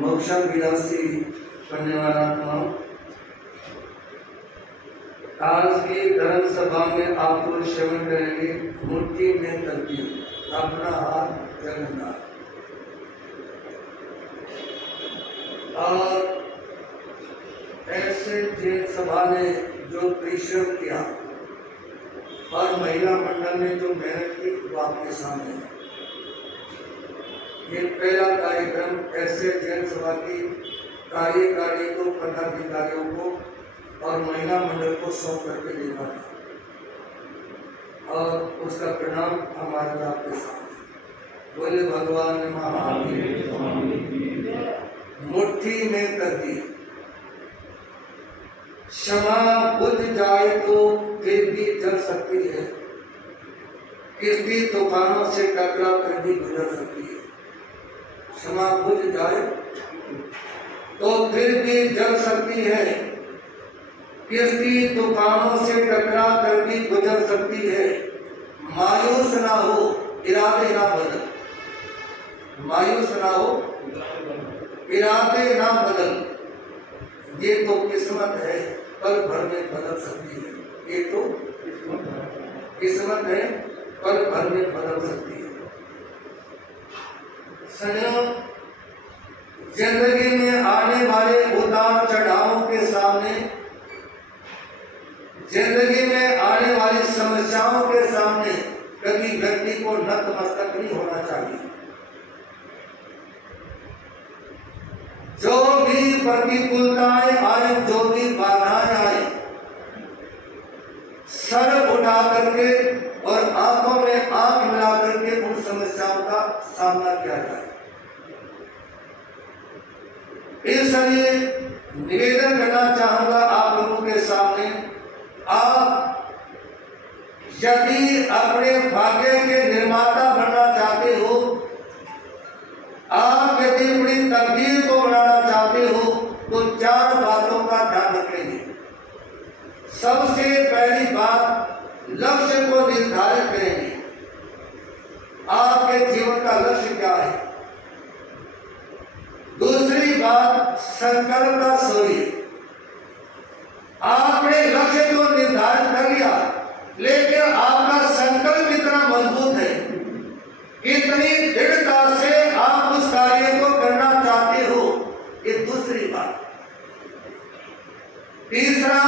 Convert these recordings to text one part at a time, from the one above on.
मोक्षा विलासी पढ़ने वाला आज की धर्म सभा में आपको श्रवण करेंगे। मुट्ठी में तकदीर, अपना हाथ जगन्नाथ। और ऐसे जैन सभा ने जो परिश्रम किया और महिला मंडल ने जो मेहनत की वो आपके सामने है। ये पहला कार्यक्रम ऐसे जैन सभा की कार्यकारी को, पदाधिकारियों को और महिला मंडल को सौंप करके देना था और उसका परिणाम हमारे आपके सामने। बोले भगवान महावीर। मुट्ठी में तकदीर, क्षमा बुझ जाए तो फिर भी जल सकती है, किसी तूफानों से टकरा कर भी गुजर सकती है। क्षमा बुझ जाए तो फिर भी जल सकती है, किसी तूफानों से टकरा कर भी गुजर सकती है। मायूस ना हो, इरादे ना बदल। मायूस ना हो, इरादे ना बदल। ये तो किस्मत है, पल भर में बदल सकती है। ये तो किस्मत है, पल भर में बदल सकती है। सजनों, जिंदगी में आने वाले उतार चढ़ावों के सामने, जिंदगी में आने वाली समस्याओं के सामने कभी व्यक्ति को नतमस्तक नहीं होना चाहिए। जो भी प्रतिकूलताएं आए, जो भी बाधाएं आए, सर उठा करके और आंखों में आंख मिला करके उन समस्याओं का सामना किया जाए। इसलिए निवेदन करना चाहूंगा आप लोगों के सामने, आप यदि अपने भाग्य के निर्माता बनना चाहते हो, आप यदि अपनी तकदीर को बनाना चाहते हो, तो 4 बातों का ध्यान रखेंगे। सबसे पहली बात, लक्ष्य को निर्धारित करेंगे। आपके जीवन का लक्ष्य क्या है? दूसरी बात, संकल्प का सोइए। आपने लक्ष्य को निर्धारित कर लिया, लेकिन आपका संकल्प इतना मजबूत है, इतनी दृढ़ता से आप उस कार्य को करना चाहते हो, ये दूसरी बात। तीसरा,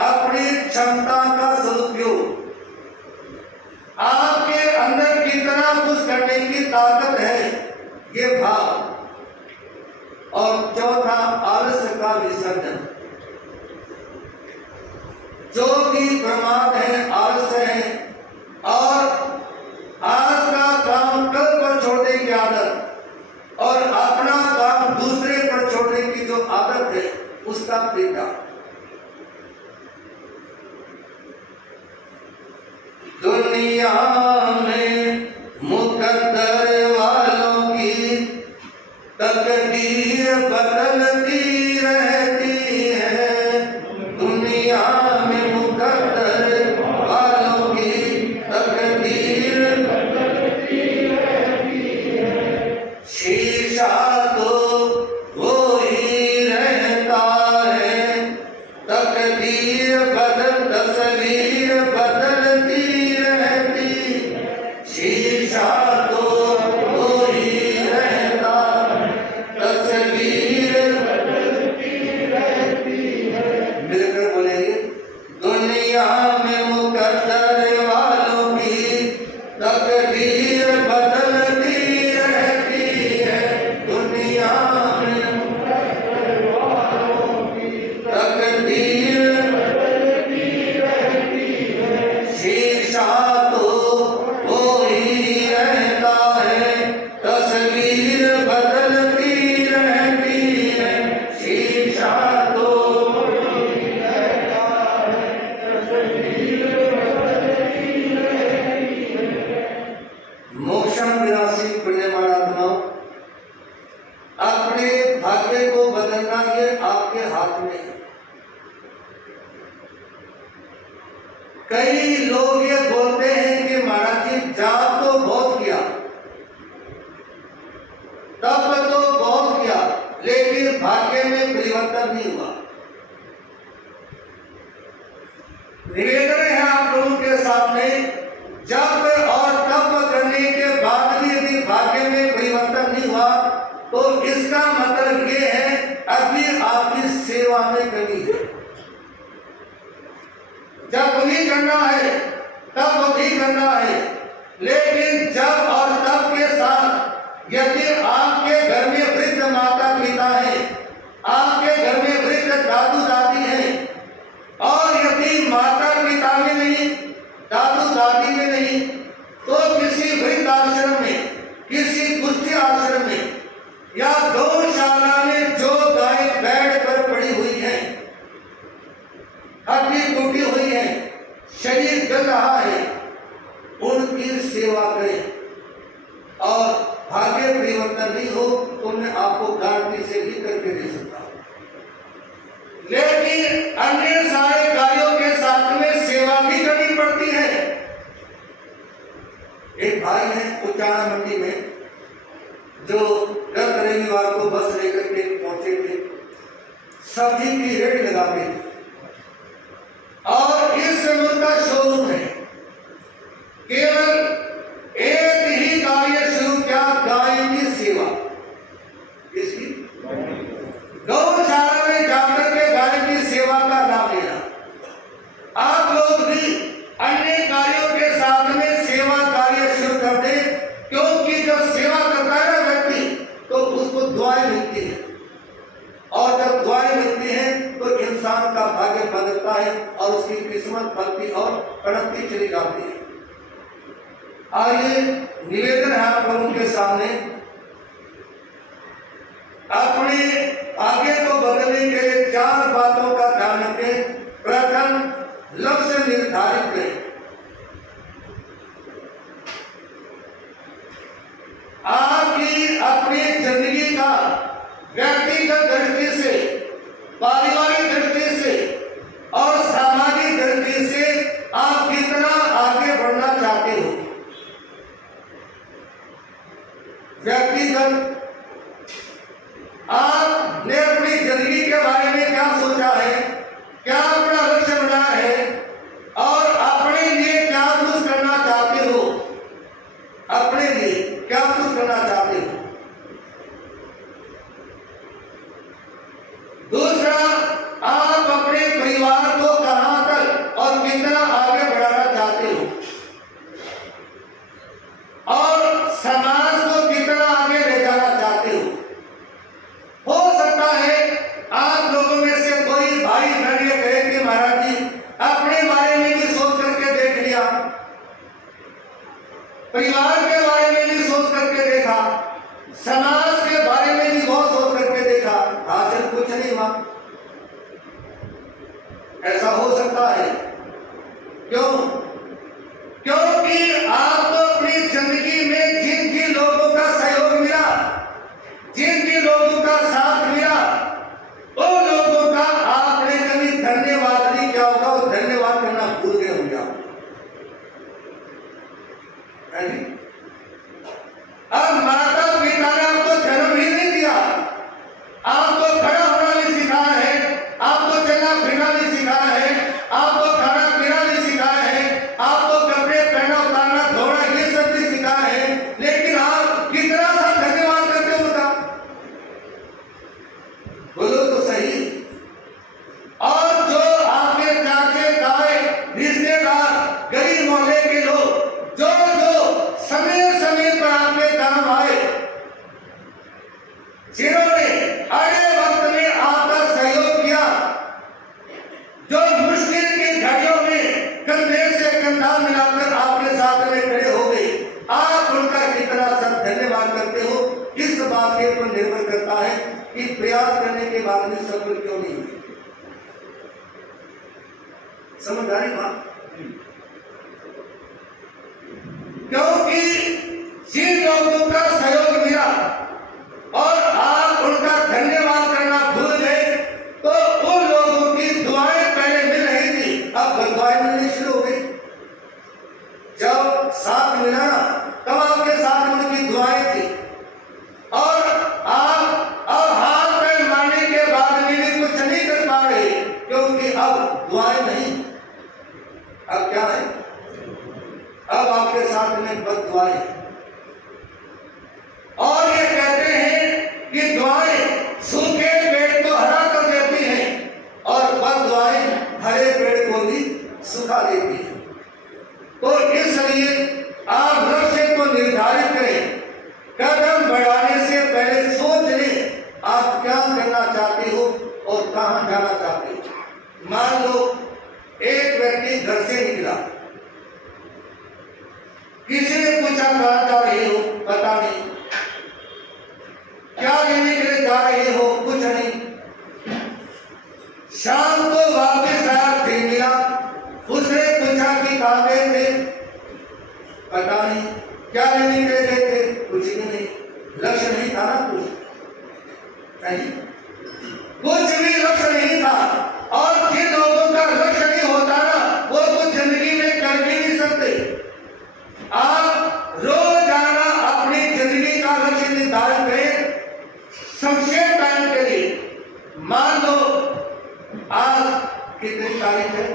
अपनी क्षमता का सदुपयोग। आपके अंदर कितना कुछ करने की ताकत है, ये भाव। और चौथा, आलस्य का विसर्जन। जो भी प्रमाद है, आलस्य है और आज का काम कल पर छोड़ने की आदत और अपना काम दूसरे पर छोड़ने की जो आदत है, उसका पीछा। दुनिया में मुकद्दर वालों की तकदीर बदलती रहती है। दुनिया में मुकद्दर वालों की तकदीर बदलती रहती है। शीशा तो वो ही रहता है, तकदीर बदल, तस्वीर बदलती रहती। शीशा तो वो ही रहता, तस्वीर बदलती रहती है। मिलकर बोलेंगे, दुनिया में मुकद्दर वालों की तकदीर बदलती रहती है। दुनिया में मुकद्दर वालों की तकदीर बदलती रहती है। शीशा तो वो ही रहता है, तस्वीर बदलती रहती है। शीशा तो वो ही रहता है, तस्वीर कई लोग ये बोलते हैं कि महाराज जी जाप तो बहुत किया, तप तो बहुत किया, लेकिन भाग्य में परिवर्तन नहीं हुआ। निवेदन है आप लोगों के सामने, जब और तप करने के बाद भी यदि भाग्य में परिवर्तन नहीं हुआ तो इसका मतलब ये है अभी आपकी सेवा में कमी है। जब भी करना है तब भी करना है, लेकिन जब और तब के साथ यदि आपके घर में वृद्ध माता पिता है, आपके घर में वृद्ध दादू दादी है, और यदि माता पिता में नहीं, दादू दादी में नहीं, तो किसी वृद्ध आश्रम में, किसी कुष्ठी आश्रम में या गौशाला में जो गाय बेड पर पड़ी हुई है, हड्डी टूटी हुई है, शरीर जल रहा है, उनकी सेवा करें। और भाग्य परिवर्तन नहीं हो तो मैं आपको गारंटी से भी करके दे सकता हूं, लेकिन अन्य सारे कार्यों के साथ में सेवा भी करनी पड़ती है। एक भाई है उचाना मंडी में, जो गत रविवार को बस लेकर के पहुंचे थे, सब्जी की रेट लगाते थे, और इस समय उनका शोरूम है। केवल एक ही कार्य शुरू किया, गाय की सेवा। इसकी गौशाला में जाकर के गाय की सेवा का लाभ लेना। आप लोग भी अन्य कार्यों के साथ में सेवा कार्य शुरू कर दें, क्योंकि जब सेवा करता है ना व्यक्ति तो उसको दुआएं मिलती है, और जब दुआएं मिलती हैं तो इंसान का भाग्य बदलता है और उसकी किस्मत फलती और कड़कती चली जाती है। आइए निवेदन है आप लोगों के सामने, अपने आगे को बदलने के लिए 4 बातों का ध्यान रखें। प्रथम, लक्ष्य निर्धारित करें। आपकी अपनी जिंदगी का व्यक्तिगत दृष्टि से, पारिवारिक दृष्टि से और सामाजिक दृष्टि से आप कितना आगे बढ़ना चाहते हो। व्यक्तिगत, आपने अपनी जिंदगी के बारे में क्या सोचा है, क्या अपना लक्ष्य बनाया है, और अपने लिए क्या कुछ करना चाहते हो, अपने लिए क्या कुछ करना चाहते हो। दूसरा, आप अपने परिवार को कहां तक और कितना आगे बढ़ाना चाहते हो, और समाज को कितना आगे ले जाना चाहते हो। हो सकता है आप लोगों में से कोई भाई बहन ये कहे कि महाराज जी अपने बारे में भी सोच करके देख लिया, परिवार के बारे में भी सोच करके देखा, समाज के बारे में भी बहुत सोच करके देखा, हासिल कुछ नहीं हुआ। ऐसा हो सकता है। क्यों? क्योंकि आपको अपनी जिंदगी में जिन जिन लोगों का सहयोग मिला, जिन जिन लोगों का साथ मिला, उन लोगों का आपने कभी धन्यवाद नहीं किया होगा, और धन्यवाद करना भूल गए होंगे आप। अब माता पिता ने आपको जन्म ही नहीं दिया, आपको खड़ा होना भी सिखाया है, आपको चलना फिरना भी सिखाया है, आपको खाना पीना भी सिखाया है, आपको कपड़े पहना उतारना धोना ये सब भी सिखाया है, लेकिन आप कितना सा धन्यवाद करते हो बता, बोलो तो सही। और जो आपके चाचे ताए रिश्तेदार गरीब मोहल्ले के लोग जो समय समय पर आपके काम आए, जिन्होंने अड़े वक्त में आपका सहयोग किया, जो मुश्किल की घड़ियों में कंधे से कंधा मिलाकर आपके साथ में खड़े हो गए, आप उनका कितना सब धन्यवाद करते हो, इस बात के ऊपर निर्भर करता है कि प्रयास करने के बाद भी सफल क्यों नहीं हुए। समझ आ रही बात? क्योंकि जिन लोगों का सहयोग मिला और आप उनका धन्यवाद करना भूल गए, तो उन लोगों की दुआएं पहले मिल रही थी, अब दुआएं मिलनी शुरू हो गई। साथ में बद दुआएं हैं। और ये कहते हैं कि दुआएं सूखे पेड़ को हरा कर देती हैं और बद दुआएं हरे पेड़ को भी सुखा देती हैं। तो इसलिए आप लक्ष्य को निर्धारित करें। कदम बढ़ाने से पहले सोच लें आप क्या करना चाहते हो और कहां जाना चाहते हो। मान लो एक व्यक्ति घर से निकला, किसी ने पूछा कहां जा रहे हो, पता नहीं। क्या लेने के लिए जा रहे हो, कुछ नहीं। शाम को वापस आया, फिर मिला, उसने पूछा कि कहां गए थे, पता नहीं। क्या लेने के लिए गए थे, कुछ भी नहीं। लक्ष्य नहीं था ना, कुछ भी लक्ष्य नहीं था। और जिन लोगों का लक्ष्य नहीं होता ना, वो कुछ जिंदगी में कर भी नहीं सकते। आप रोजाना अपनी जिंदगी का लक्ष्य निर्धारित करें संक्षेप टाइम के लिए। मान लो आज कितनी तारीख है,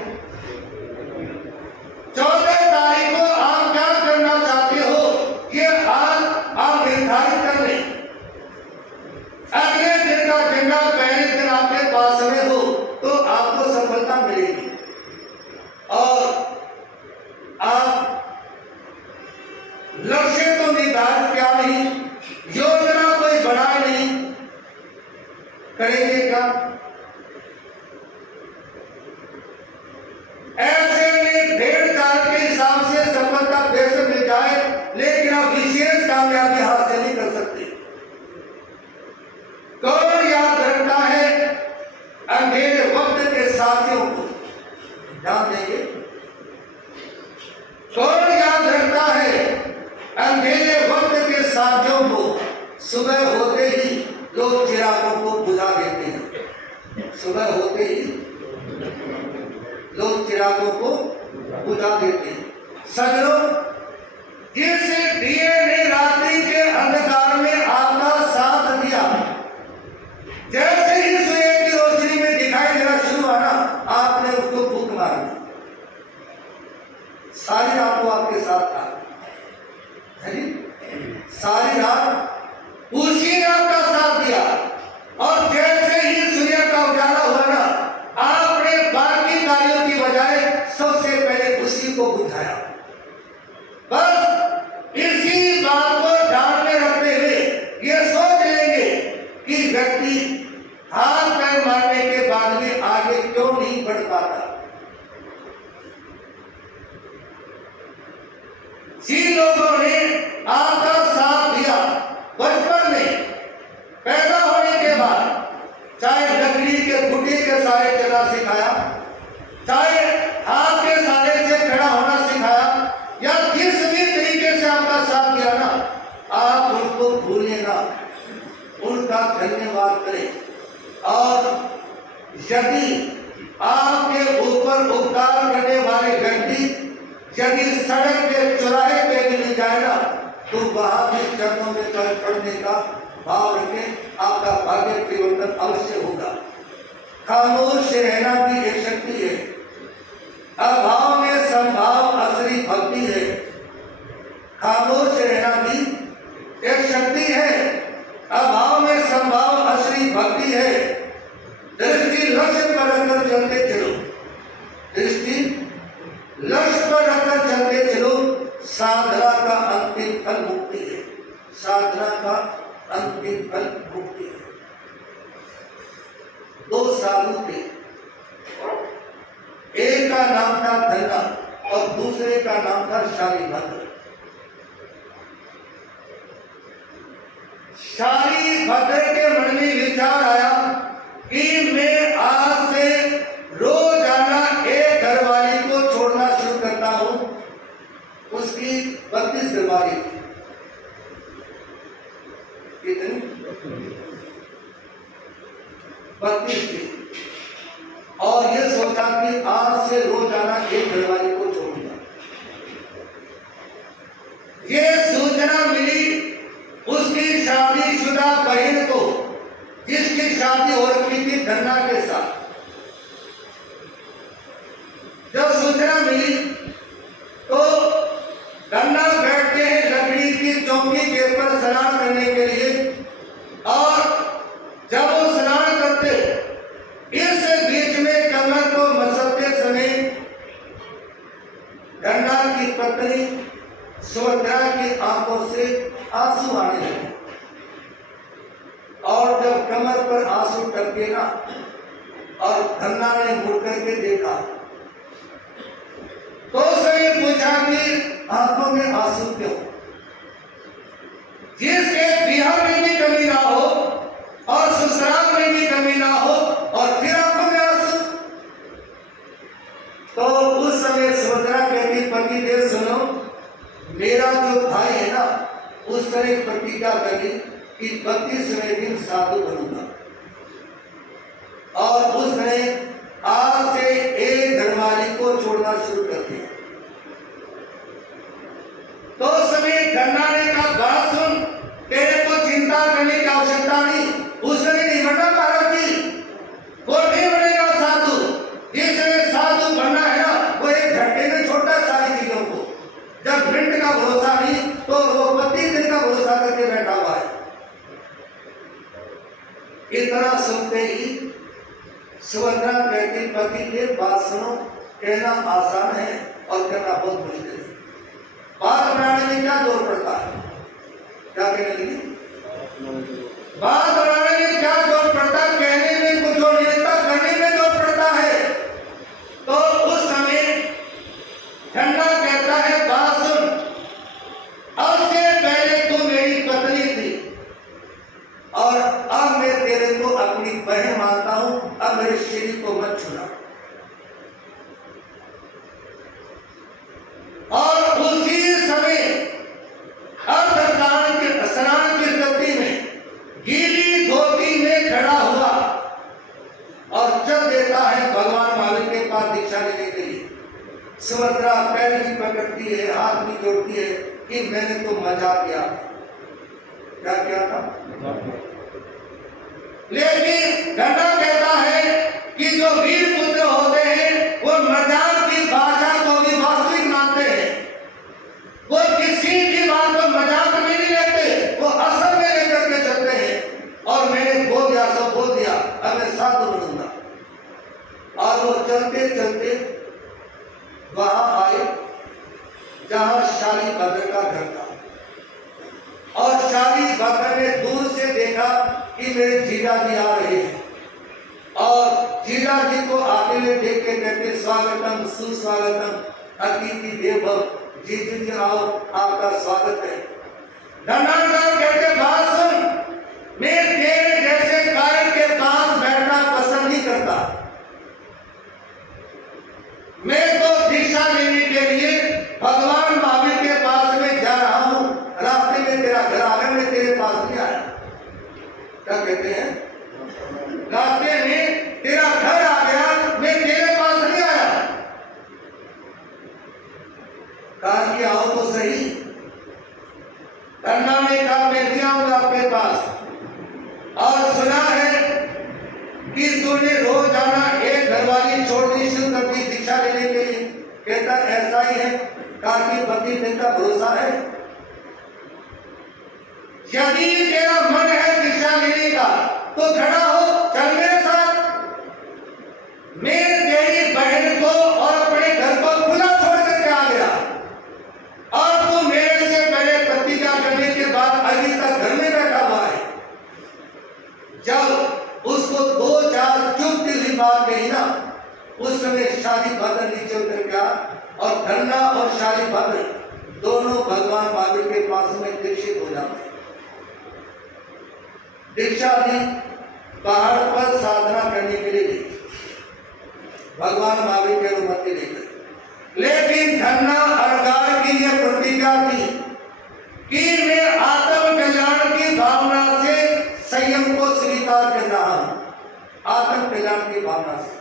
14 तारीख को आप क्या करना चाहते हो ये आज आप निर्धारित कर लें। अगले दिन का झंडा पहले दिन आपके पास में हो तो आपको सफलता मिलेगी। और आप लक्ष्य तो निर्धारित क्या नहीं, योजना कोई बनाए नहीं, करेंगे क्या? ऐसे में भेड़ चाल के हिसाब से सफलता बेशक मिल जाए, लेकिन आप विशेष कामयाबी हासिल नहीं कर सकते। कौन याद रखता है अंधेरे वक्त के साथियों को? ध्यान देंगे। कौन याद रखता है अंधेरे वक्त के साथियों को? सुबह होते ही लोग चिरागों को बुझा देते हैं। सुबह होते ही लोग चिरागों को बुझा देते हैं। सजनों, जिस दिए ने रात्रि के अंधकार में आपका साथ दिया, जैसे ही सूर्य की रोशनी में दिखाई देना शुरू हुआ ना, आपने उसको फूंक मार दी। सारी रात वो आपके साथ था, सारी रात उसी ने आपका साथ दिया। और जैसे ही सूर्य का उजाला हुआ ना, आपने बाकी कार्यों की बजाय सबसे पहले उसी को बुझाया। बस इसी बात को ध्यान में रखते हुए ये सोच लेंगे कि व्यक्ति हाथ पैर मारने के बाद में आगे क्यों नहीं बढ़ पाता। जिन लोगों ने आपका साथ दिया बचपन में, पैदा होने के बाद, चाहे लकड़ी के गुड्डे के सारे चलना सिखाया, चाहे हाथ के सारे से खड़ा होना सिखाया, या जिस भी तरीके से आपका साथ दिया ना, आप उनको भूलें ना, उनका धन्यवाद करें। और यदि आपके ऊपर उपकार करने वाले व्यक्ति यदि सड़क के चौराहे पे भी मिल जाए ना, तो वहां भी चरणों में पड़ने का भाव रखें, आपका भाग्य परिवर्तन अवश्य होगा। खामोश रहना भी एक शक्ति है। अभाव में संभाव असली भक्ति है। खामोश रहना भी एक शक्ति है। अभाव में संभाव असली भक्ति है। दृष्टि लक्ष्य पर रखकर चलते चलो, दृष्टि लक्ष्य पर रखकर चलते चलो। साधना का अंतिम फल मुक्ति है। साधना का अंतिम फल मुक्ति है। 2 साधु थे, एक का नाम था धन्ना और दूसरे का नाम था शालीभद्र। शालीभद्र के मन में विचार आया कि मैं आज से रोजाना एक घरवाली को छोड़ना शुरू करता हूं। उसकी 32 घरवाली थी। कितनी? 32 थी। और ये सोचा कि आज से रोजाना एक घरवाली को छोड़ूंगा। ये सूचना मिली उसकी शादीशुदा बहन को, जिसकी शादी हो रखी थी धन्ना के साथ। जब सूचना मिली तो धन्ना पत्नी सुभद्रा की आंखों से आंसू आने लगे और जब कमर पर आंसू टपके ना और धन्ना ने मुड़ करके देखा तो उसने पूछा कि आंखों में आंसू क्यों? जिसके बिहार में भी कमी ना हो और ससुराल में भी कमी ना हो और फिर आंखों में आंसू। तो उस समय सुभद्रा कहती पति देव सुनो, मेरा जो भाई है ना उसने प्रतिज्ञा करी कि 32वें दिन साधु बनूंगा और उसने आज से एक घरवाली को छोड़ना शुरू कर दिया। तो समय धन्ना ने कहा बात सुन, तेरे को चिंता करने की आवश्यकता नहीं, उसने नहीं बनना महाराज जी, वो नहीं बनेगा साधु। जिसने साधु बनना है ना वो एक झटके में छोटा सारी चीजों को, जब मिनट का भरोसा नहीं तो वो 32 दिन का भरोसा करके बैठा हुआ है। इतना सुनते ही सुभद्रा कहती पति के बात सुनो, कहना आसान है और करना बहुत मुश्किल है। बात बनाने में क्या जोर पड़ता है? क्या कहने लगी? बात बनाने में क्या जोर पड़ता है? कहने में कुछ जोर नहीं लगता, करने में जोर पड़ता है। तो उस समय ठंडा कहता है बात सुन, अब से पहले तू मेरी पत्नी थी और अब मैं तेरे को अपनी बहन मानता हूं, अब मेरे शरीर को मत छूना। और उसी समय स्नान की गति में गीली धोती में खड़ा हुआ और चल देता है भगवान महावीर के पास दीक्षा लेने के लिए। सुभद्रा पैर भी पकड़ती है, हाथ भी जोड़ती है कि मैंने तो मजाक किया। क्या किया था? लेकिन घटा कहता है कि जो वीर पुत्र होते हैं वो मजाक की भाषा को भी वास्तविक मानते हैं। वो किसी भी बात को मजाक में नहीं लेते, वो असल में लेकर के चलते हैं। और मैंने बोल दिया सब बोल दिया, अब मैं साधु बनूंगा। और वो चलते चलते वहां आए जहां शाली भद्र का घर था और शाली भद्र ने दूर से देखा कि मेरे जीजा जी आ रहे हैं और जीजा जी को आते हुए देख के कहते स्वागतम सुस्वागतम अतिथि देव भव, जीजू जी आओ, आपका स्वागत है। धन्नाकार कहते बात सुन, मैं तेरे जैसे कायद के पास बैठना पसंद नहीं करता। मैं तो दीक्षा लेने के लिए भगवान महावीर के पास में जा रहा हूं, रास्ते में तेरा घर आ गया, मैं तेरे पास नहीं आया। क्या कहते हैं? रास्ते में तेरा घर आ गया, मैं तेरे पास नहीं आया। कहा कि आओ तो सही। धन्ना ने कहा मैं नहीं आऊंगा आपके पास, और सुना है कि तूने रोजाना एक घरवाली छोड़नी शुरू कर दी दीक्षा लेने के लिए। कहता ऐसा ही है। कहा कि पति दिन का भरोसा है, यदि तेरा मन है दीक्षा लेने का तो खड़ा हो, चल मेरे साथ। मैं तेरी बहन को और अपने घर को खुला छोड़ करके आ गया और तू मेरे से पहले प्रतिज्ञा करने के बाद अभी तक घर में बैठा हुआ है। जब उसको 2-4 चुप दिली बात कही ना, उस समय शाली भद्र नीचे उतर गया और धन्ना और शाली भद्र दोनों भगवान महावीर के पास में दीक्षित हो जाते। दीक्षा दी, पहाड़ पर साधना करने के लिए गई, भगवान महावीर की अनुमति लेकर। लेकिन धन्ना अहंकार की यह प्रतिज्ञा थी कि मैं आत्म कल्याण की भावना से संयम को स्वीकार कर रहा हूं। आत्म कल्याण की भावना से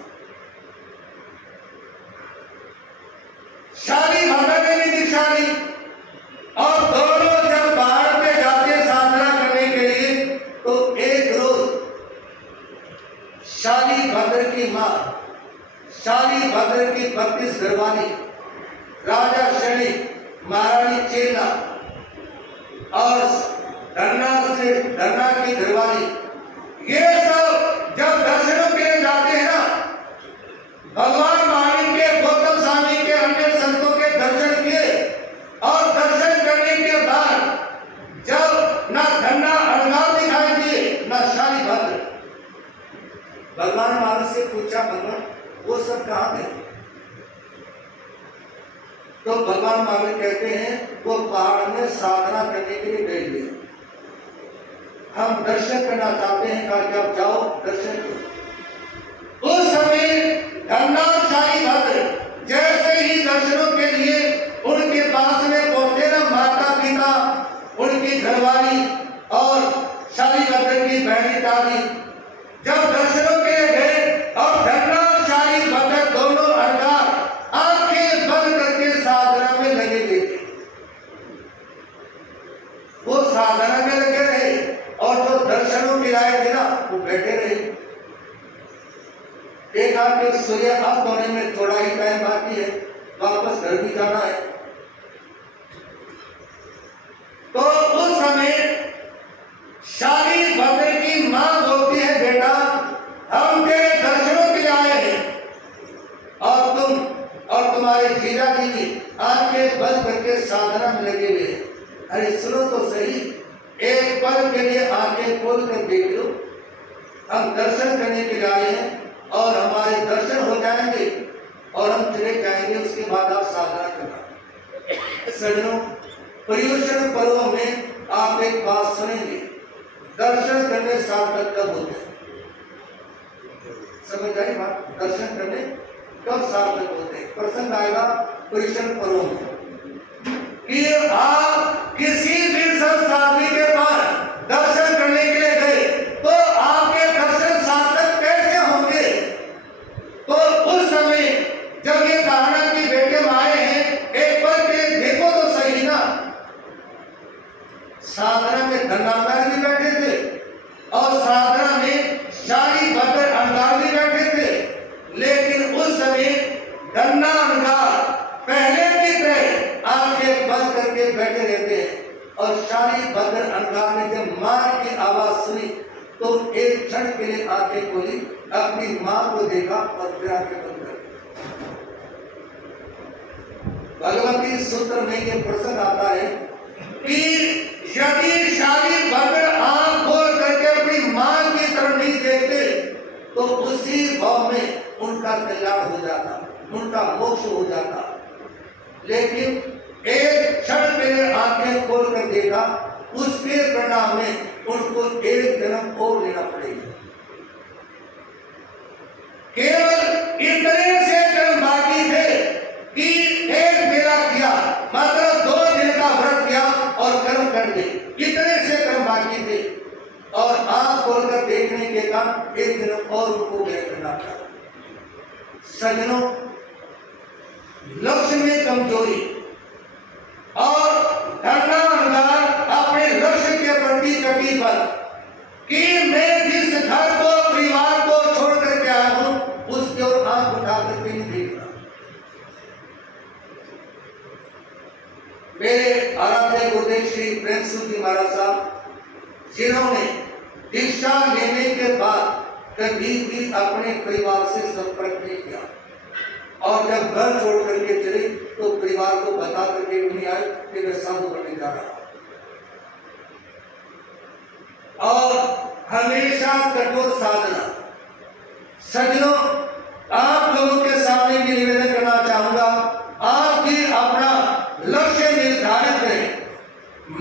शाली भद्र ने भी दीक्षा ली और दोनों जब पहाड़ पे जाते साधना करने के लिए तो एक रोज शाली भद्र की मां, शाली भद्र की 32 घरवाली, राजा शनि, महारानी चेला और धन्ना की घरवाली, ये सब जब दर्शनों के लिए जाते हैं ना, भगवान महावीर के, गौतम स्वामी के, अन्य संतों के दर्शन किए तो भगवान महावीर कहते हैं वो पहाड़ में साधना करने के लिए गए थे। हम दर्शन करना चाहते हैं, कहा कि आप जाओ दर्शन करो। उस समय धन्नाचारी भद्र जैसे ही दर्शनों के लिए उनके पास में पहुंचे ना, माता पिता, उनकी घरवाली और शादी भद्र की बहनी दादी जब दर्शनों के लिए गए और धन्नाचारी भद्र दोनों अरगार आंखें बंद करके साधना में लगे हुए थे। वो साधना में लगे रहे और जो दर्शनों के लायक थे ना वो बैठे रहे। देखा कि सूर्य अस्त होने में थोड़ा ही टाइम बाकी है, वापस घर भी जाना है। तो उस समय शादी भद्र की मां बोलती है, बेटा हम तेरे दर्शनों के लिए आए हैं और तुम और तुम्हारे जीजा जी भी आंखें बंद करके साधना में लगे हुए हैं। अरे सुनो तो सही, एक पल के लिए आंखें खोल कर देख लो। हम दर्शन करने के लिए आए हैं और हमारे दर्शन हो जाएंगे और हम चले जाएंगे, उसके बाद आप साधना करना। सज्जनों, पर्युषण पर्व में आप एक बात सुनेंगे, दर्शन करने सार्थक कब होते हैं? समझ आई बात? दर्शन करने कब सार्थक होते हैं? प्रसंग आएगा पर्युषण पर्व में कि आप किसी भी संसाधवी के पास दर्शन करने के लिए गए तो आपके दर्शन सार्थक कैसे होंगे? तो उस समय जब ये कहाना की बेटे माए हैं, एक पल के लिए देखो तो सही ना, साधना में धन्नाचारी भी बैठे थे और साधना में शादी भद्र अंगार भी बैठे थे, लेकिन उस समय धन्ना अंगार पहले की तरह आंखें बंद करके बैठे रहते हैं और शादी भद्र अंगार ने जब मां की आवाज सुनी तो एक क्षण के लिए आंखें खोली, अपनी मां को देखा और फिर आंखें बंद कर। भगवती सूत्र में ये प्रसंग आता है कि यदि शादी भद्र आंख खोल करके अपनी मां की तरफ नहीं देखते तो उसी भाव में उनका कल्याण हो जाता, उनका मोक्ष हो जाता। लेकिन एक क्षण के लिए आंखें खोल कर देखा, उसके परिणाम में उनको एक जन्म और लेना पड़ेगा। केवल इतने से जन्म बाकी थे कि एक मेला किया, मात्र 2 दिन का व्रत किया और कर्म कर दे, इतने से कर्म बाकी थे और आंख खोलकर देखने के कारण एक दिन और उनको व्यय करना था। सज्जनों, लक्ष्य में कमजोरी और धरना अंगार अपने लक्ष्य के प्रति कटिबद्ध कि मैं जिस घर को परिवार को छोड़ करके आया हूं उसकी ओर आंख उठा करके नहीं देखना। मेरे आराध्य गुरुदेव श्री प्रेमसुख जी महाराज साहब, जिन्होंने दीक्षा लेने के बाद कभी भी अपने परिवार से संपर्क नहीं किया और जब घर छोड़ करके चले तो परिवार को बता करके नहीं आए कि मैं साधु बनने जा रहा हूं और हमेशा कठोर साधना। सज्जनों, आप लोगों के सामने भी निवेदन करना चाहूंगा, आप भी अपना लक्ष्य निर्धारित करें।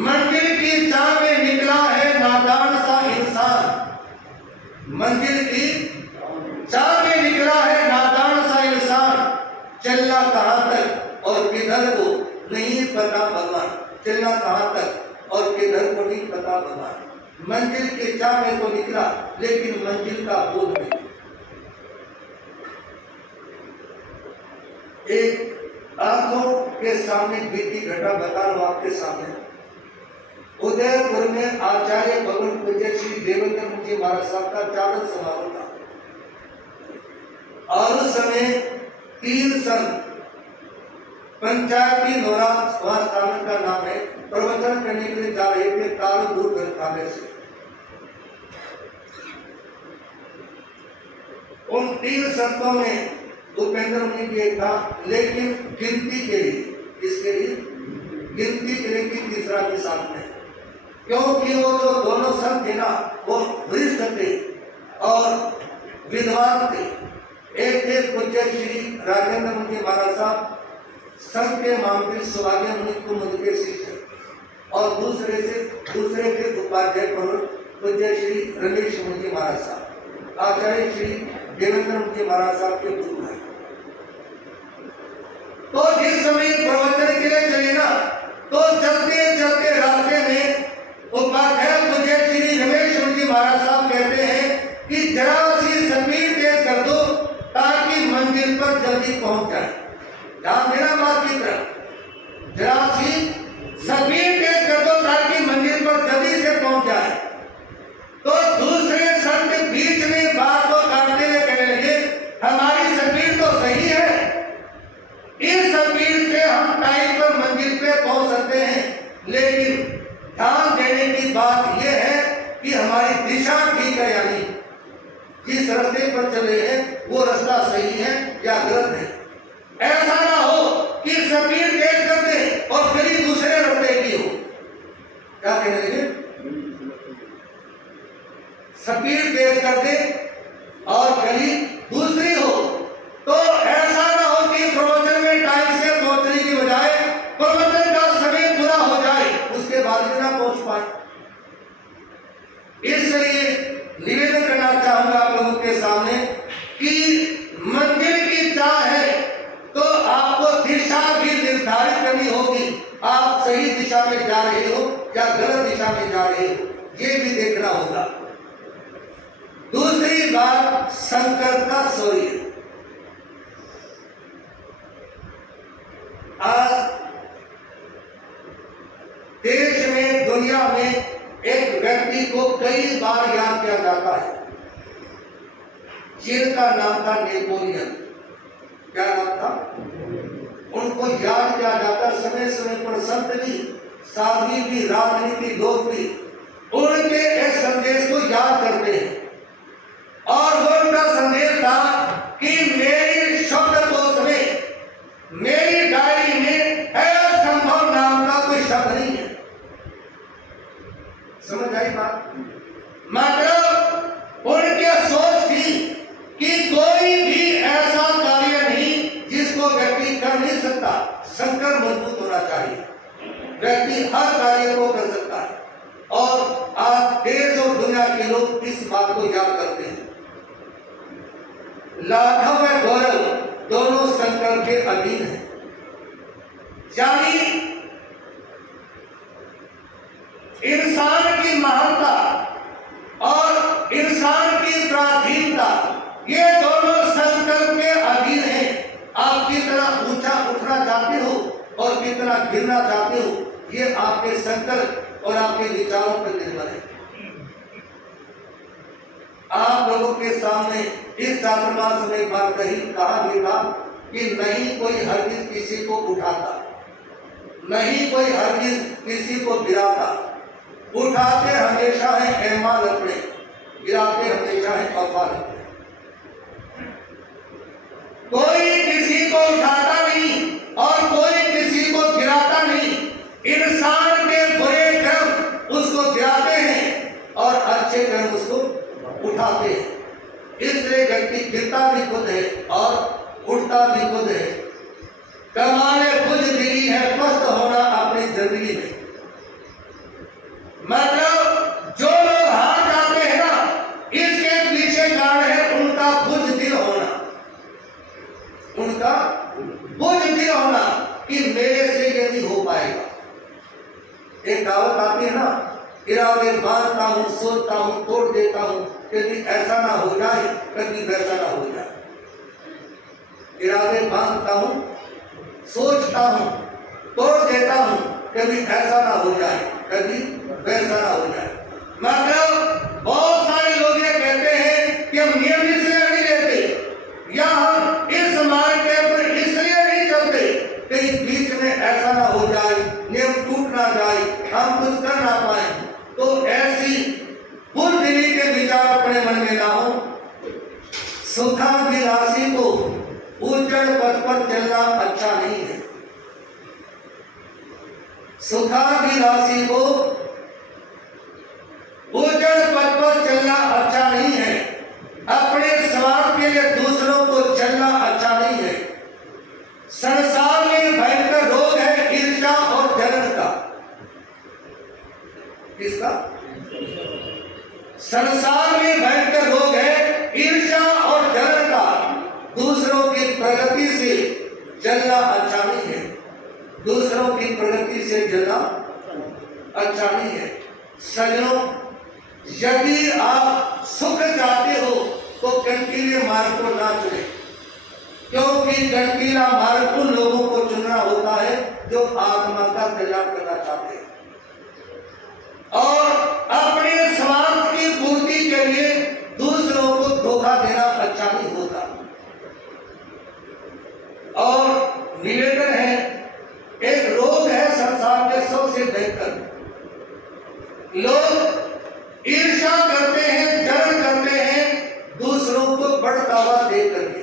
मंजिल की चाह में निकला है नादान सा इंसान, मंजिल की चाह में निकला है नादान सा इंसान, चलना कहां तक और किधर को नहीं पता भगवान, चलना कहां तक और किधर को नहीं पता भगवान। मंजिल के चाह में तो निकला लेकिन मंजिल का बोध नहीं। एक आंखों के सामने बीती घटना बता रहा हूं आपके सामने। उदयपुर में आचार्य भगवान पूज्य श्री देवेंद्र मुखी महाराज साहब का चादर समारोह था और उस समय 3 संत पंचायती नोरा स्थान का नाम है, प्रवचन करने के लिए जा रहे थे काल दूर ग्रंथालय से। उन 3 संतों में उपेंद्र मुनि भी एक था, लेकिन गिनती के लिए, इसके लिए गिनती के लिए कि तीसरा भी साथ में, क्योंकि वो जो दोनों संत थे ना वो वरिष्ठ थे और विद्वान थे। एक थे पूज्य श्री राजेंद्र मुनि महाराज साहब, संत के मामले सौभाग्य मुनि कुमुद के शिष्य और दूसरे के उपाध्याय पूज्य श्री रमेश मुनि महाराज साहब, आचार्य श्री देवेंद्र मुनि महाराज साहब के गुरु हैं। तो जिस समय प्रवचन के लिए चले ना, तो चलते चलते रास्ते में उपाध्याय पूज्य श्री रमेश मुनि महाराज साहब कहते हैं कि जरा सी स्पीड तेज कर दो ताकि मंजिल पर जल्दी पहुंच जाए। ध्यान देना बात की तरफ, जरा सी स्पीड तेज कर दो ताकि मंजिल पर जल्दी से पहुंच जाए। तो दूसरे संत बीच में बात को काटते हुए कहने लगे, हमारी स्पीड तो सही है, इस स्पीड से हम टाइम पर मंजिल पे पहुंच सकते हैं, लेकिन ध्यान देने की बात यह है कि हमारी दिशा ठीक है, यानी जिस रास्ते पर चले हैं वो रास्ता सही है या गलत है। ऐसा ना हो कि स्पीड तेज कर दे और गली दूसरे रास्ते की हो। क्या कहने लगे? स्पीड तेज कर दे और गली दूसरी हो। तो ऐसा ना हो कि प्रवचन में टाइम से पहुंचने की बजाय प्रवचन का समय पूरा हो जाए, उसके बाद भी ना पहुंच पाए। इसलिए निवेदन करना चाहूंगा आप लोगों के सामने कि मंदिर की चाह है तो आपको दिशा भी निर्धारित करनी होगी। आप सही दिशा में जा रहे हो या गलत दिशा में जा रहे हो, ये भी देखना होगा। दूसरी बात, संकट का शौर्य। आज देश में, दुनिया में एक व्यक्ति को कई बार याद किया जाता है, जिनका नाम था नेपोलियन। क्या नाम था? उनको याद किया जाता, समय समय पर संत भी, साधवी भी, राजनीति लोग भी उनके इस संदेश को याद करते हैं। और वो उनका संदेश था कि मेरी शब्दकोश में, मेरी डायरी में असंभव नाम का कोई शब्द नहीं है। समझ आई बात? मतलब उनकी सोच थी कि कोई भी ऐसा कार्य नहीं जिसको व्यक्ति कर नहीं सकता। संकल्प मजबूत होना चाहिए, व्यक्ति हर कार्य को कर सकता है। और आज देश और दुनिया के लोग इस बात को याद करते हैं। लाघव व गौरव दोनों संकल्प के अधीन है, यानी इंसान की महानता और इंसान की पराधीनता, ये दोनों संकल्प के अधीन है। आप कितना ऊंचा उठना चाहते हो और कितना गिरना चाहते हो, ये आपके संकल्प और आपके विचारों पर निर्भर है। आप लोगों के सामने इस चातुर्मास में बात कहा भी था कि नहीं कोई हरगिज किसी को उठाता, नहीं कोई हरगिज किसी को गिराता। उठाते हमेशा है ऐमान अपने, गिराते हमेशा है अफवाह अपने। कोई किसी को उठाता नहीं और कोई किसी को गिराता नहीं। इंसान के बुरे कर्म उसको गिराते हैं और अच्छे कर्म उसको उठाते हैं। इसलिए व्यक्ति गिरता भी खुद है और उठता भी खुद है। कमाने खुद दिली है, स्वस्थ होना अपनी जिंदगी में। मतलब जो लोग हार जाते हैं ना, इसके पीछे कारण है उनका बुज़दिल होना, उनका बुज़दिल होना कि मेरे से ये नहीं हो पाएगा। एक कहावत आती है ना, इरादे बांधता हूँ, सोचता हूँ, तोड़ देता हूँ, कभी ऐसा ना हो जाए, कभी वैसा ना हो जाए। इरादे बांधता हूँ, सोचता हूँ, तोड़ देता हूँ, कभी ऐसा ना हो जाए, कभी वैसा ना हो जाए। मतलब बहुत सारे लोग ये कहते हैं कि हम नियम इसलिए नहीं लेते या हम इस मार्ग के ऊपर इसलिए नहीं चलते कहीं बीच में ऐसा ना हो जाए, नियम टूट ना जाए, हम कुछ कर ना पाए। तो ऐसी बुद्धि के विचार अपने मन में ना हो। सुखाभिलाषी को उज्जड़ पथ पर चलना अच्छा नहीं है। सुखाभिलाषी को उज्जड़ पथ पर चलना अच्छा नहीं है। अपने स्वार्थ के लिए दूसरों को चलना अच्छा नहीं है। संसार में भयंकर किसका? संसार में भयंकर रोग है ईर्ष्या और जलन का। दूसरों की प्रगति से जलना अच्छा नहीं है, दूसरों की प्रगति से जलना अच्छा नहीं है। सज्जनों, यदि आप सुख चाहते हो तो कंकीले मार्ग को ना चुने, क्योंकि कंकीला मार्ग उन लोगों को चुनना होता है जो आत्मा का कल्याण करना चाहते हैं और अपने स्वार्थ की पूर्ति के लिए दूसरों को धोखा देना अच्छा नहीं होता। और निवेदन है, एक रोग है संसार में सबसे भयंकर, लोग ईर्ष्या करते हैं, जलन करते हैं दूसरों को बढ़ावा दे करके।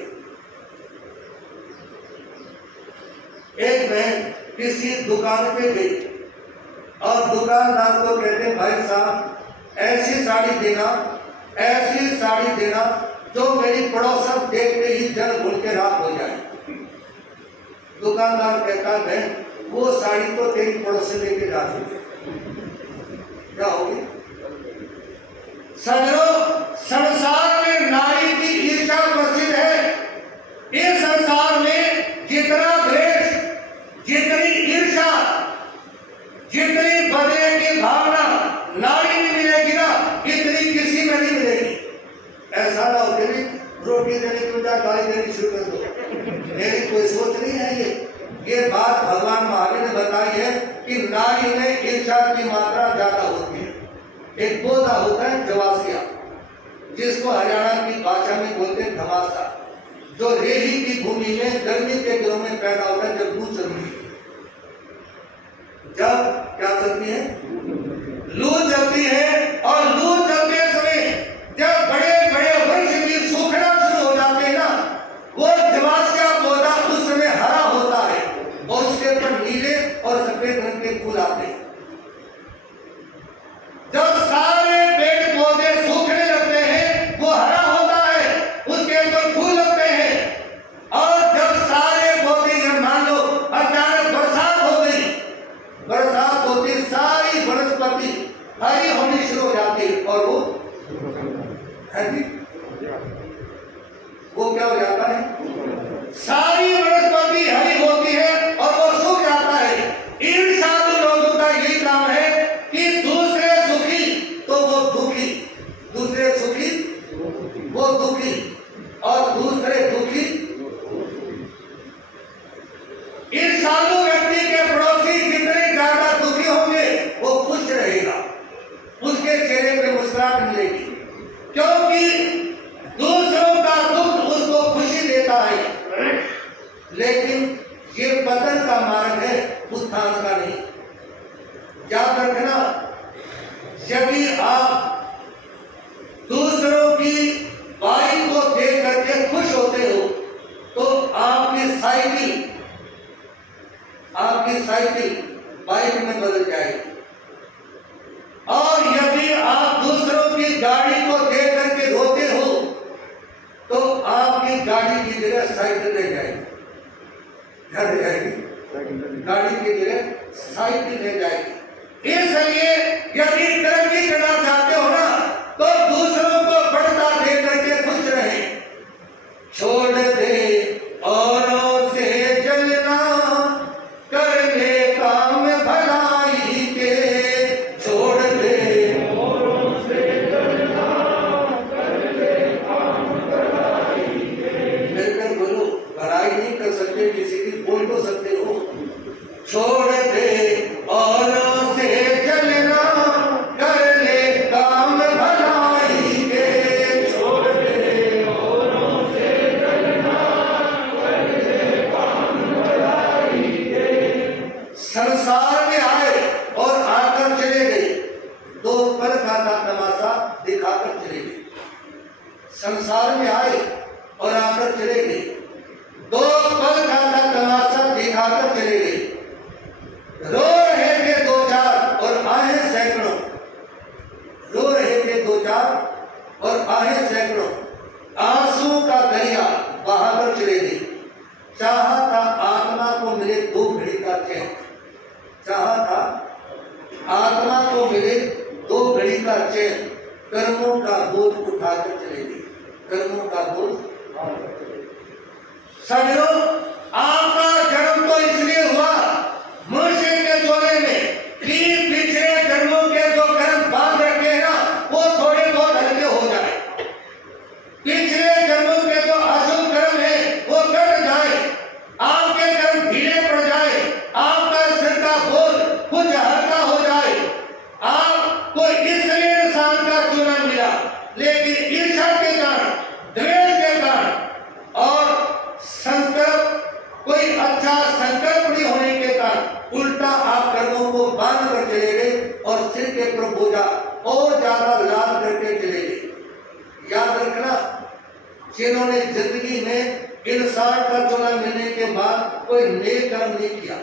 एक बहन किसी दुकान पे गई और दुकानदार को कहते, भाई साहब ऐसी साड़ी देना, ऐसी साड़ी देना जो मेरी पड़ोसन देखते ही जल भूल के राख हो जाए। दुकानदार कहता है, बहन वो साड़ी तो तेरी पड़ोसन लेके जा चुके, क्या होगी? सज्जनों, संसार में नारी की ईर्ष्या प्रसिद्ध है। इस संसार में जितना द्वेष, जितनी ईर्ष्या, जितनी बदले की भावना नारी में मिलेगी ना, इतनी किसी में नहीं मिलेगी। ऐसा ना हो कि रोटी देने की बजाय गाली देनी शुरू कर दो, मेरी कोई सोच नहीं है। ये बात भगवान महावीर ने बताई है कि नारी में ईर्ष्या की मात्रा ज्यादा होती है। एक पौधा होता है जवासिया, जिसको हरियाणा की भाषा में बोलते हैं धमासा, जो रेही की भूमि में गर्मी के दिनों में पैदा होता है जब लू चलती है। जब क्या चलती है? लू चलती है। और लू चलते समय जब बड़े बड़े वृक्ष भी सूखना शुरू हो जाते हैं ना, वो जवासिया पौधा उस समय हरा होता है और उसके ऊपर नीले और सफेद रंग के फूल आते हैं। जब सारे पेड़ पौधे सूखने लगते हैं, वो हरा होता है, उसके ऊपर फूल लगते हैं। और जब सारे पौधे, जब मान लो अचानक बरसात हो गई, बरसात होती सारी वनस्पति हरी होनी शुरू हो जाती है और वो क्या हो जाता है? सारी वनस्पति हरी होती है और वो सूख जाता है। ईर्ष्यालु लोगों का यही काम है कि दूसरे सुखी तो वो दुखी, दूसरे सुखी वो दुखी और दूसरे दुखी। ईर्ष्यालु व्यक्ति के पड़ोसी जितने ज्यादा दुखी होंगे वो खुश रहेगा, उसके चेहरे पे मुस्कुराहट मिलेगी, क्योंकि दूसरों का दुख उसको खुशी देता है। लेकिन ये पतन का मार्ग है, उत्थान का नहीं। याद रखना, यदि आप दूसरों की बाई को देख करके खुश होते हो तो आपकी साइकिल बाइक में बदल जाएगी। और यदि आप दूसरों की गाड़ी को देख करके रोते हो तो आपकी गाड़ी की जगह साइकिल रह जाएगी, घर जाएगी, गाड़ी की जगह साइकिल रह जाएगी। इसलिए यदि तरक्की करना चाहते हो ना, तो दूसरों को बढ़ता दे करके खुश रहे। छोड़ दे औरों से जलना, कर ले काम भलाई के। छोड़ दे औरों से जलना, कर ले काम भलाई के। मिलकर बोलो, भलाई नहीं कर सकते किसी की, बोल तो सकते हो। छोड़ दे औरों से जलना, कर ले काम भलाई के। छोड़ दे औरों से जलना, कर ले काम भलाई के। संसार में आए और आकर चले गए, दो पल का तमाशा दिखाकर चले गए। संसार में आए और आकर चले गए, दो पल का तमाशा दिखाकर चले गए। रो रहे थे दो चार और आए सैकड़ों, रो रहे थे दो चार और आए सैकड़ों। आंसू का दरिया बहाकर चले गए। चाहा था आत्मा को मिले 2 घड़ी का चैन, चाहा था आत्मा को मिले का चैन कर्मों का बोझ उठाकर चलेगी, कर्मों का बोझ। समझो, आपका जन्म तो इसलिए हुआ मनुष्य के जोड़े में कि पिछले जन्मों के जो कर्म बांध रखे हैं ना, वो थोड़े बहुत हल्के हो जाए, पिछले जन्मों के जो अशुभ कर्म है वो कट जाए, आपके कर्म ढीले पड़ जाए, आपका सिर का बोझ कुछ हल्का हो जाए। आपको इसलिए इंसान का चुना मिला, लेकिन ईर्ष्या के कारण, द्वेष के कारण और संकल्प, कोई अच्छा संकल्प नहीं होने के कारण उल्टा आप कर्मों को बांध कर चले गए और सिर के ऊपर बोझा और ज्यादा लाद करके चले गए। याद रखना, जिन्होंने जिंदगी में इंसान का चुना मिलने के बाद कोई नेक कर्म नहीं किया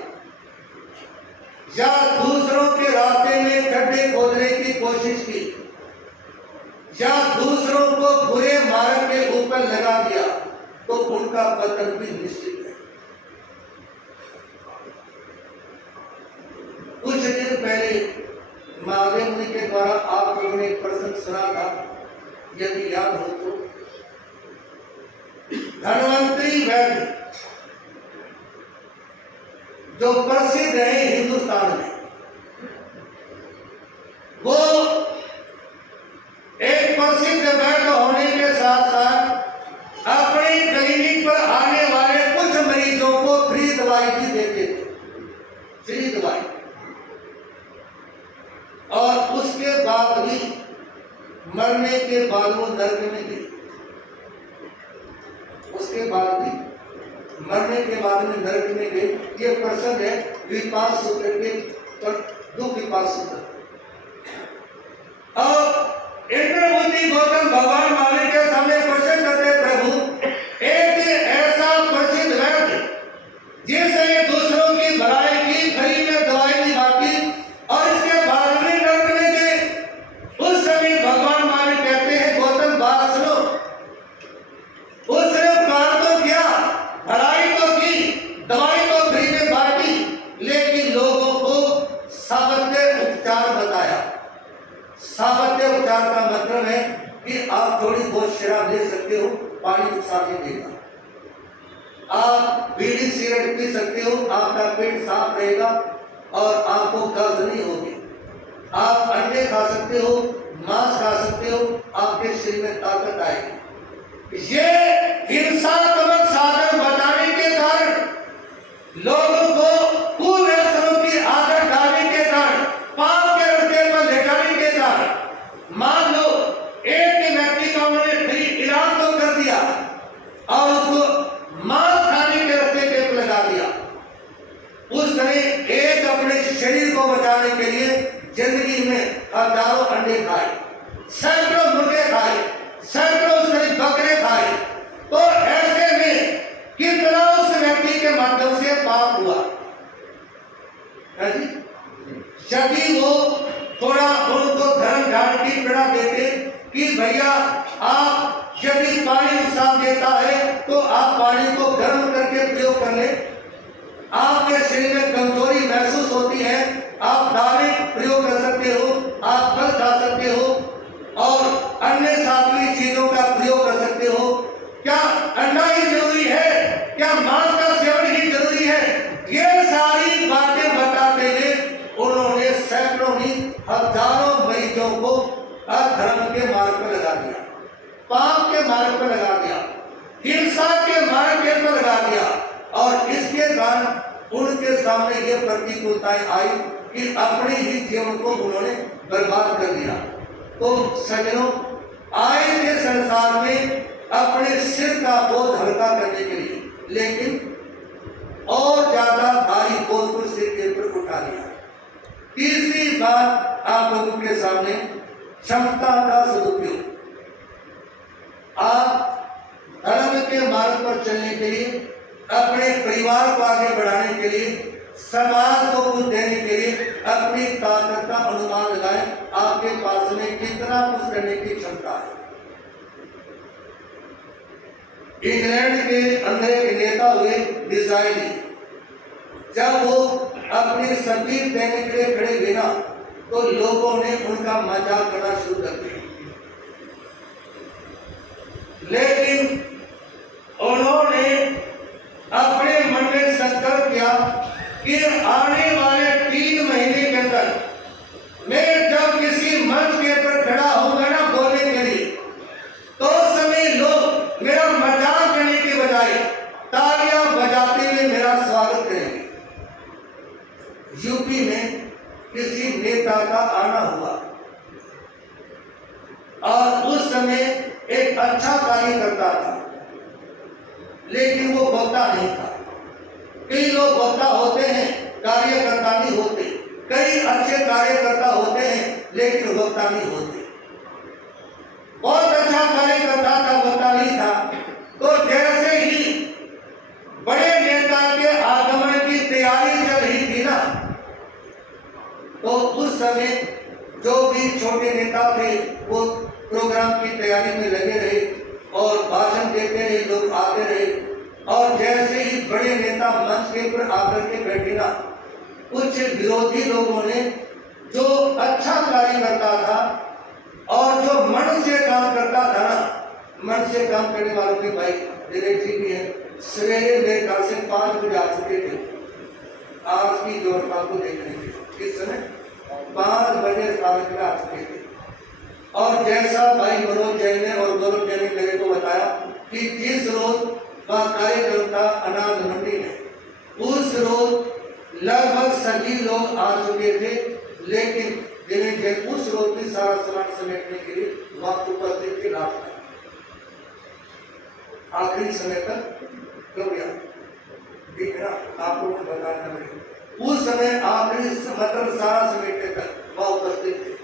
या दूसरों के रास्ते में गड्ढे खोदने की कोशिश की या दूसरों को बुरे मार्ग के ऊपर लगा दिया, तो उनका पतन भी निश्चित है। कुछ दिन पहले महादेव मुनि के द्वारा आप लोगों ने प्रसंग सुना था, यदि याद हो तो, धन्वंतरी वैद्य जो प्रसिद्ध है हिंदुस्तान में, वो एक प्रसिद्ध वैद्य होने के साथ साथ अपनी क्लिनिक पर आने वाले कुछ मरीजों को फ्री दवाई भी देते थे, फ्री दवाई। और उसके बाद भी मरने के बाद वो नरक में गए, उसके बाद भी मरने के बाद में नरक में गए। ये प्रसंग है विपास सूत्र के दो विपास सूत्र। और इंद्रबुद्धि गौतम भगवान मालिक के सामने प्रश्न करते, प्रभु एक ऐसा प्रसिद्ध वैद्य जिसने दूसरों की भलाई की, फ्री में दवाई नहीं बांटी और इसके बाद भी नरक में गए। उस समय भगवान मालिक कहते हैं, गौतम बात सुनो, उसने उपकार तो किया, भलाई तो की, दवाई तो फ्री में बांटी, लेकिन लोगों को सावत्य उपचार बताया। सावत्य उपचार का मतलब है कि आप थोड़ी बहुत शराब ले सकते हो, पानी नुकसान नहीं देगा, आप बीड़ी सिगरेट पी सकते हो, आपका पेट साफ रहेगा और आपको कब्ज नहीं होगी, आप अंडे खा सकते हो, मांस खा सकते हो, आपके शरीर में ताकत आएगी। ये हिंसात्मक साधन बताने के कारण, लोगों को कुव्यसनों की आदत डालने के कारण, पाप के रास्ते पर लेटाने के कारण, मान लो एक व्यक्ति का उन्होंने फ्री इलाज तो कर दिया और उसको मांस खाने के रास्ते पे लगा दिया, उसने एक अपने शरीर को बचाने के लिए जिंदगी में हजारों अंडे खाए, सैकड़ों मुर्गे खाए, सैकड़ों उसने बकरे खाए, तो ऐसे में कितना उस व्यक्ति के माध्यम से पाप हुआ है जी? यदि वो थोड़ा उनको धर्म ध्यान की प्रेरणा देते कि भैया आप यदि पानी नुकसान देता है तो आप पानी को गर्म करके प्रयोग कर ले, आपके शरीर में कमजोरी महसूस होती है, आप दालें प्रयोग कर सकते हो, आप फल खा सकते हो और अन्य सात्विक चीजों का प्रयोग कर सकते हो। क्या अंडा ही जरूरी है? क्या मांस का सेवन ही जरूरी है? ये सारी बातें बताते हुए उन्होंने सैकड़ों नहीं हजारों मरीजों को अधर्म के मार्ग पर लगा दिया, पाप के मार्ग पर लगा दिया, हिंसा के मार्ग पर लगा दिया और इसके कारण उनके सामने ये प्रतिकूलताएं आई कि अपने ही जीवन को उन्होंने बर्बाद कर दिया। तो सज्जनों, आए थे संसार में अपने सिर का बोझ हल्का करने के लिए, लेकिन और ज्यादा भारी बोझ को सिर के ऊपर उठा लिया। तीसरी बात आप लोगों के सामने, क्षमता का सदुपयोग। आप धर्म के मार्ग पर चलने के लिए, अपने परिवार को आगे बढ़ाने के लिए, समाज को कुछ देने के लिए अपनी ताकत का अनुमान लगाएं, आपके पास में कितना कुछ करने की क्षमता है। इंग्लैंड के अंदर एक नेता हुए डिजाइनी, जब वो अपनी संगीत देने के लिए खड़े हुए ना, तो लोगों ने उनका मजाक करना शुरू कर दिया। लेकिन उन्होंने अपने मन में संकल्प किया कि आने वाले 3 महीने के अंदर मैं जब किसी मंच के ऊपर खड़ा होऊंगा ना बोलने के लिए, तो समय लोग मेरा मजाक करने के बजाय तालियां बजाते हुए मेरा स्वागत करेंगे। यूपी में किसी नेता का आना हुआ और उस समय एक अच्छा कार्यकर्ता था, लेकिन वो बोलता नहीं था। कई लोग बोलता होते हैं, कार्यकर्ता नहीं होते। कई अच्छे कार्यकर्ता होते हैं लेकिन वक्ता नहीं होते। बहुत अच्छा कार्यकर्ता था, वक्ता नहीं था। तो जैसे ही बड़े नेता के आगमन की तैयारी चल रही थी ना, तो उस समय जो भी छोटे नेता थे वो प्रोग्राम की तैयारी में लगे रहे और भाषण देते रहे, लोग आते रहे। और जैसे ही बड़े नेता मंच के ऊपर आकर के बैठे ना, कुछ विरोधी लोगों ने जो अच्छा कार्य करता था और जो मन से काम करता था ना, मन से काम करने वालों के भाई दिनेश जी भी हैं, सवेरे मेरे घर से 5 बजे आ चुके थे आज की जोड़ता को देखने के लिए। इस समय 5 बजे में आ चुके थे। और जैसा भाई मनोज जैन ने और गौरव जैन ने मेरे को बताया कि जिस रोज का कार्यक्रम था अनाज मंडी में, उस रोज लगभग सभी लोग आ चुके थे, लेकिन दिनेश जैन उस रोज भी सारा सामान समेटने के लिए वक्त उपस्थित थे। आखिरी समय तक क्यों गया, ठीक है ना, आपको मैं बताना नहीं। उस समय आखिरी मतलब सारा समेटने तक वह उपस्थित थे।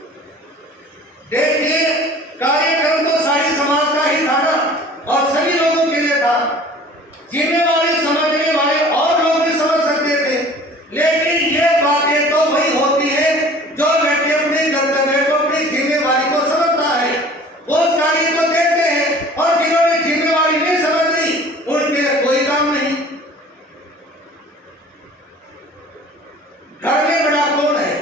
देखिए, कार्यक्रम तो सारी समाज का ही था ना, और सभी लोगों के लिए था। जिम्मेवारी समझने वाले और लोग भी समझ सकते थे, लेकिन ये बातें तो वही होती है जो व्यक्ति अपने कर्तव्य को, अपनी जिम्मेवारी को समझता है, वो उस कार्य को देखते हैं। और जिन्होंने जिम्मेवारी नहीं समझी, उनके लिए कोई काम नहीं। घर में बड़ा कौन है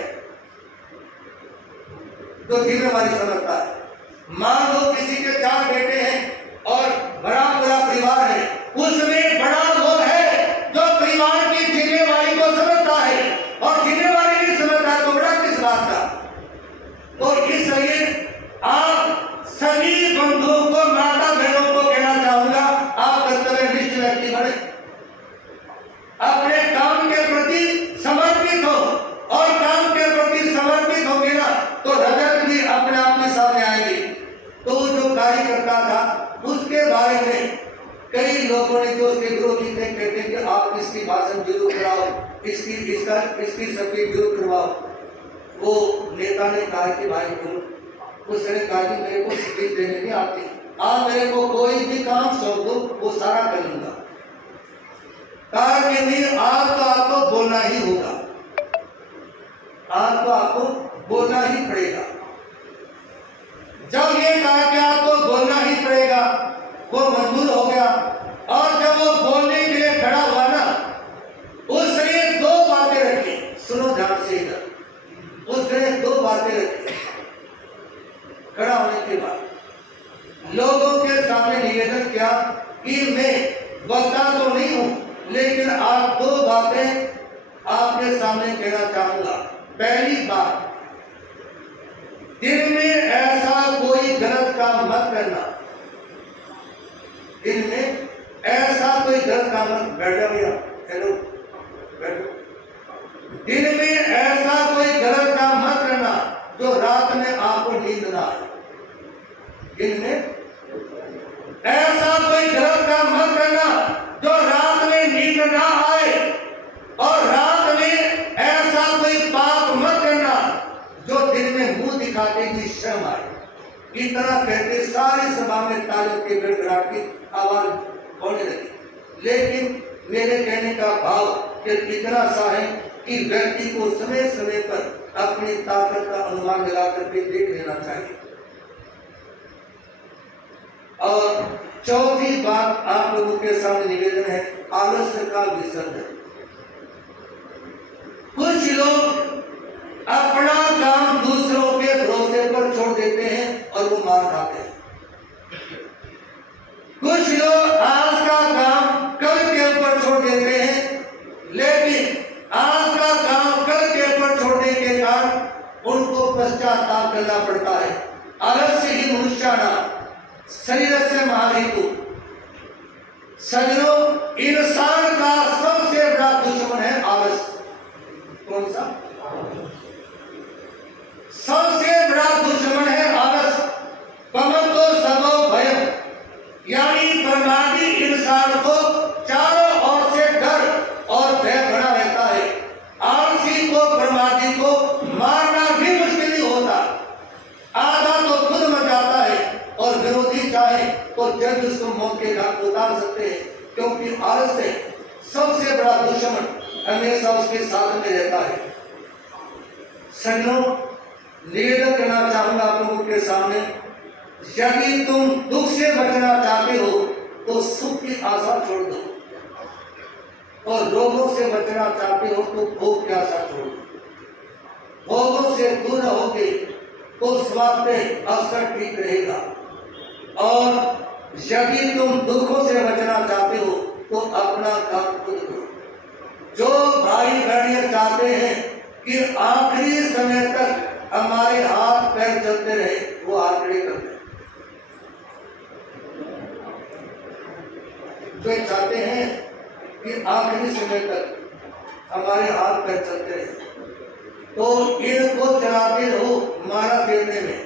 तो जिम्मेवारी समझता है। मान लो किसी के 4 बेटे हैं और बड़ा परिवार है, उसमें बड़ा वो है जो परिवार की जिम्मेवारी को समझता है, और जिम्मेवारी नहीं समझता तो बड़ा किस बात का। तो इसलिए आप सभी बंधुओं को, माता बहनों को कहना चाहूंगा, आप कर्तव्यनिष्ठ व्यक्ति बने, अपने काम के प्रति समर्पित हो, और काम के प्रति समर्पित होंगे ना तो रजत भी अपने आप में सामने आएगी। तो जो कार्यकर्ता था उसके बारे में कई लोगों ने, जो उसके विरोधी थे, कहते कि आप इसकी भाषण जरूर कराओ, इसकी सब्जी जरूर करवाओ। वो नेता ने कहा कि भाई बोलो, उसने कहा कि मेरे को स्पीच देने नहीं आती, आप मेरे को कोई भी काम सौंप दो, वो सारा कर लूंगा। कहा कि नहीं, आज तो आपको बोलना ही होगा, आज तो आपको बोलना ही पड़ेगा। जब ये कहा कि आपको बोलना ही पड़ेगा, वो मंजूर हो गया। और जब वो बोलने के लिए खड़ा हुआ ना, उसने 2 बातें रखी, सुनो ध्यान से इधर। उसने 2 बातें रखी खड़ा होने के बाद। लोगों के सामने निवेदन किया कि मैं वक्ता तो नहीं हूं, लेकिन आज 2 बातें आपके सामने कहना चाहूंगा। पहली बात, दिन में ऐसा कोई गलत काम मत करना। दिन में ऐसा कोई गलत काम मत, बैठो भैया, हेलो बैठो। दिन में ऐसा कोई गलत काम मत करना जो रात में आपको नींद ना आए। दिन में ऐसा कोई गलत काम मत करना जो रात में नींद ना आए, और रात में ऐसा कोई पाप मत करना जो दिन में मुंह दिखाते की शर्म आए। इतना कहते सारी सभा में तालियों के गड़गड़ाहट की आवाज होने लगी। लेकिन मेरे कहने का भाव इतना सा है कि व्यक्ति को समय समय पर अपनी ताकत का अनुमान लगा करके देख लेना चाहिए। और चौथी बात आप लोगों के सामने निवेदन है, आलस्य का विसर्जन। कुछ लोग अपना काम देते हैं और वो मार खाते हैं। कुछ लोग आज का काम कल के ऊपर छोड़ देते हैं, लेकिन आज का काम कल के ऊपर छोड़ने के कारण उनको पश्चाताप करना पड़ता है। आलस्य ही मनुष्याना शरीर से महारितु। सजनों, इंसान का सबसे बड़ा दुश्मन है आलस्य। कौन सा? सबसे बड़ा दुश्मन है आलस। पमतो सबो भयम, यानी प्रमादी इंसान को चारों ओर से डर और भय बना रहता है। आलसी को, प्रमादी को मारना भी मुश्किल ही होता। आधा तो खुद मर जाता है और विरोधी चाहे तो जब उसको मौत के घाट उतार सकते हैं, क्योंकि आलस से सबसे बड़ा दुश्मन हमेशा उसके साथ में रहता है। सज्जनों, निवेदन करना चाहूंगा आप लोगों के सामने, यदि तुम दुख से बचना चाहते हो तो सुख की आशा छोड़ दो, और रोगों से बचना चाहते हो तो भोग की आशा छोड़ दो। भोगों से दूर रहोगे तो स्वास्थ्य अवसर ठीक रहेगा, और यदि तुम दुखों से बचना चाहते हो तो अपना काम खुद करो। जो भाई बहन चाहते हैं कि आखिरी समय तक हमारे हाथ पैर चलते रहे, वो हाथ खड़े करते हैं। जो चाहते हैं कि आखिरी समय तक हमारे हाथ पैर चलते रहे, तो इनको चलाते रहो माला फेरने में,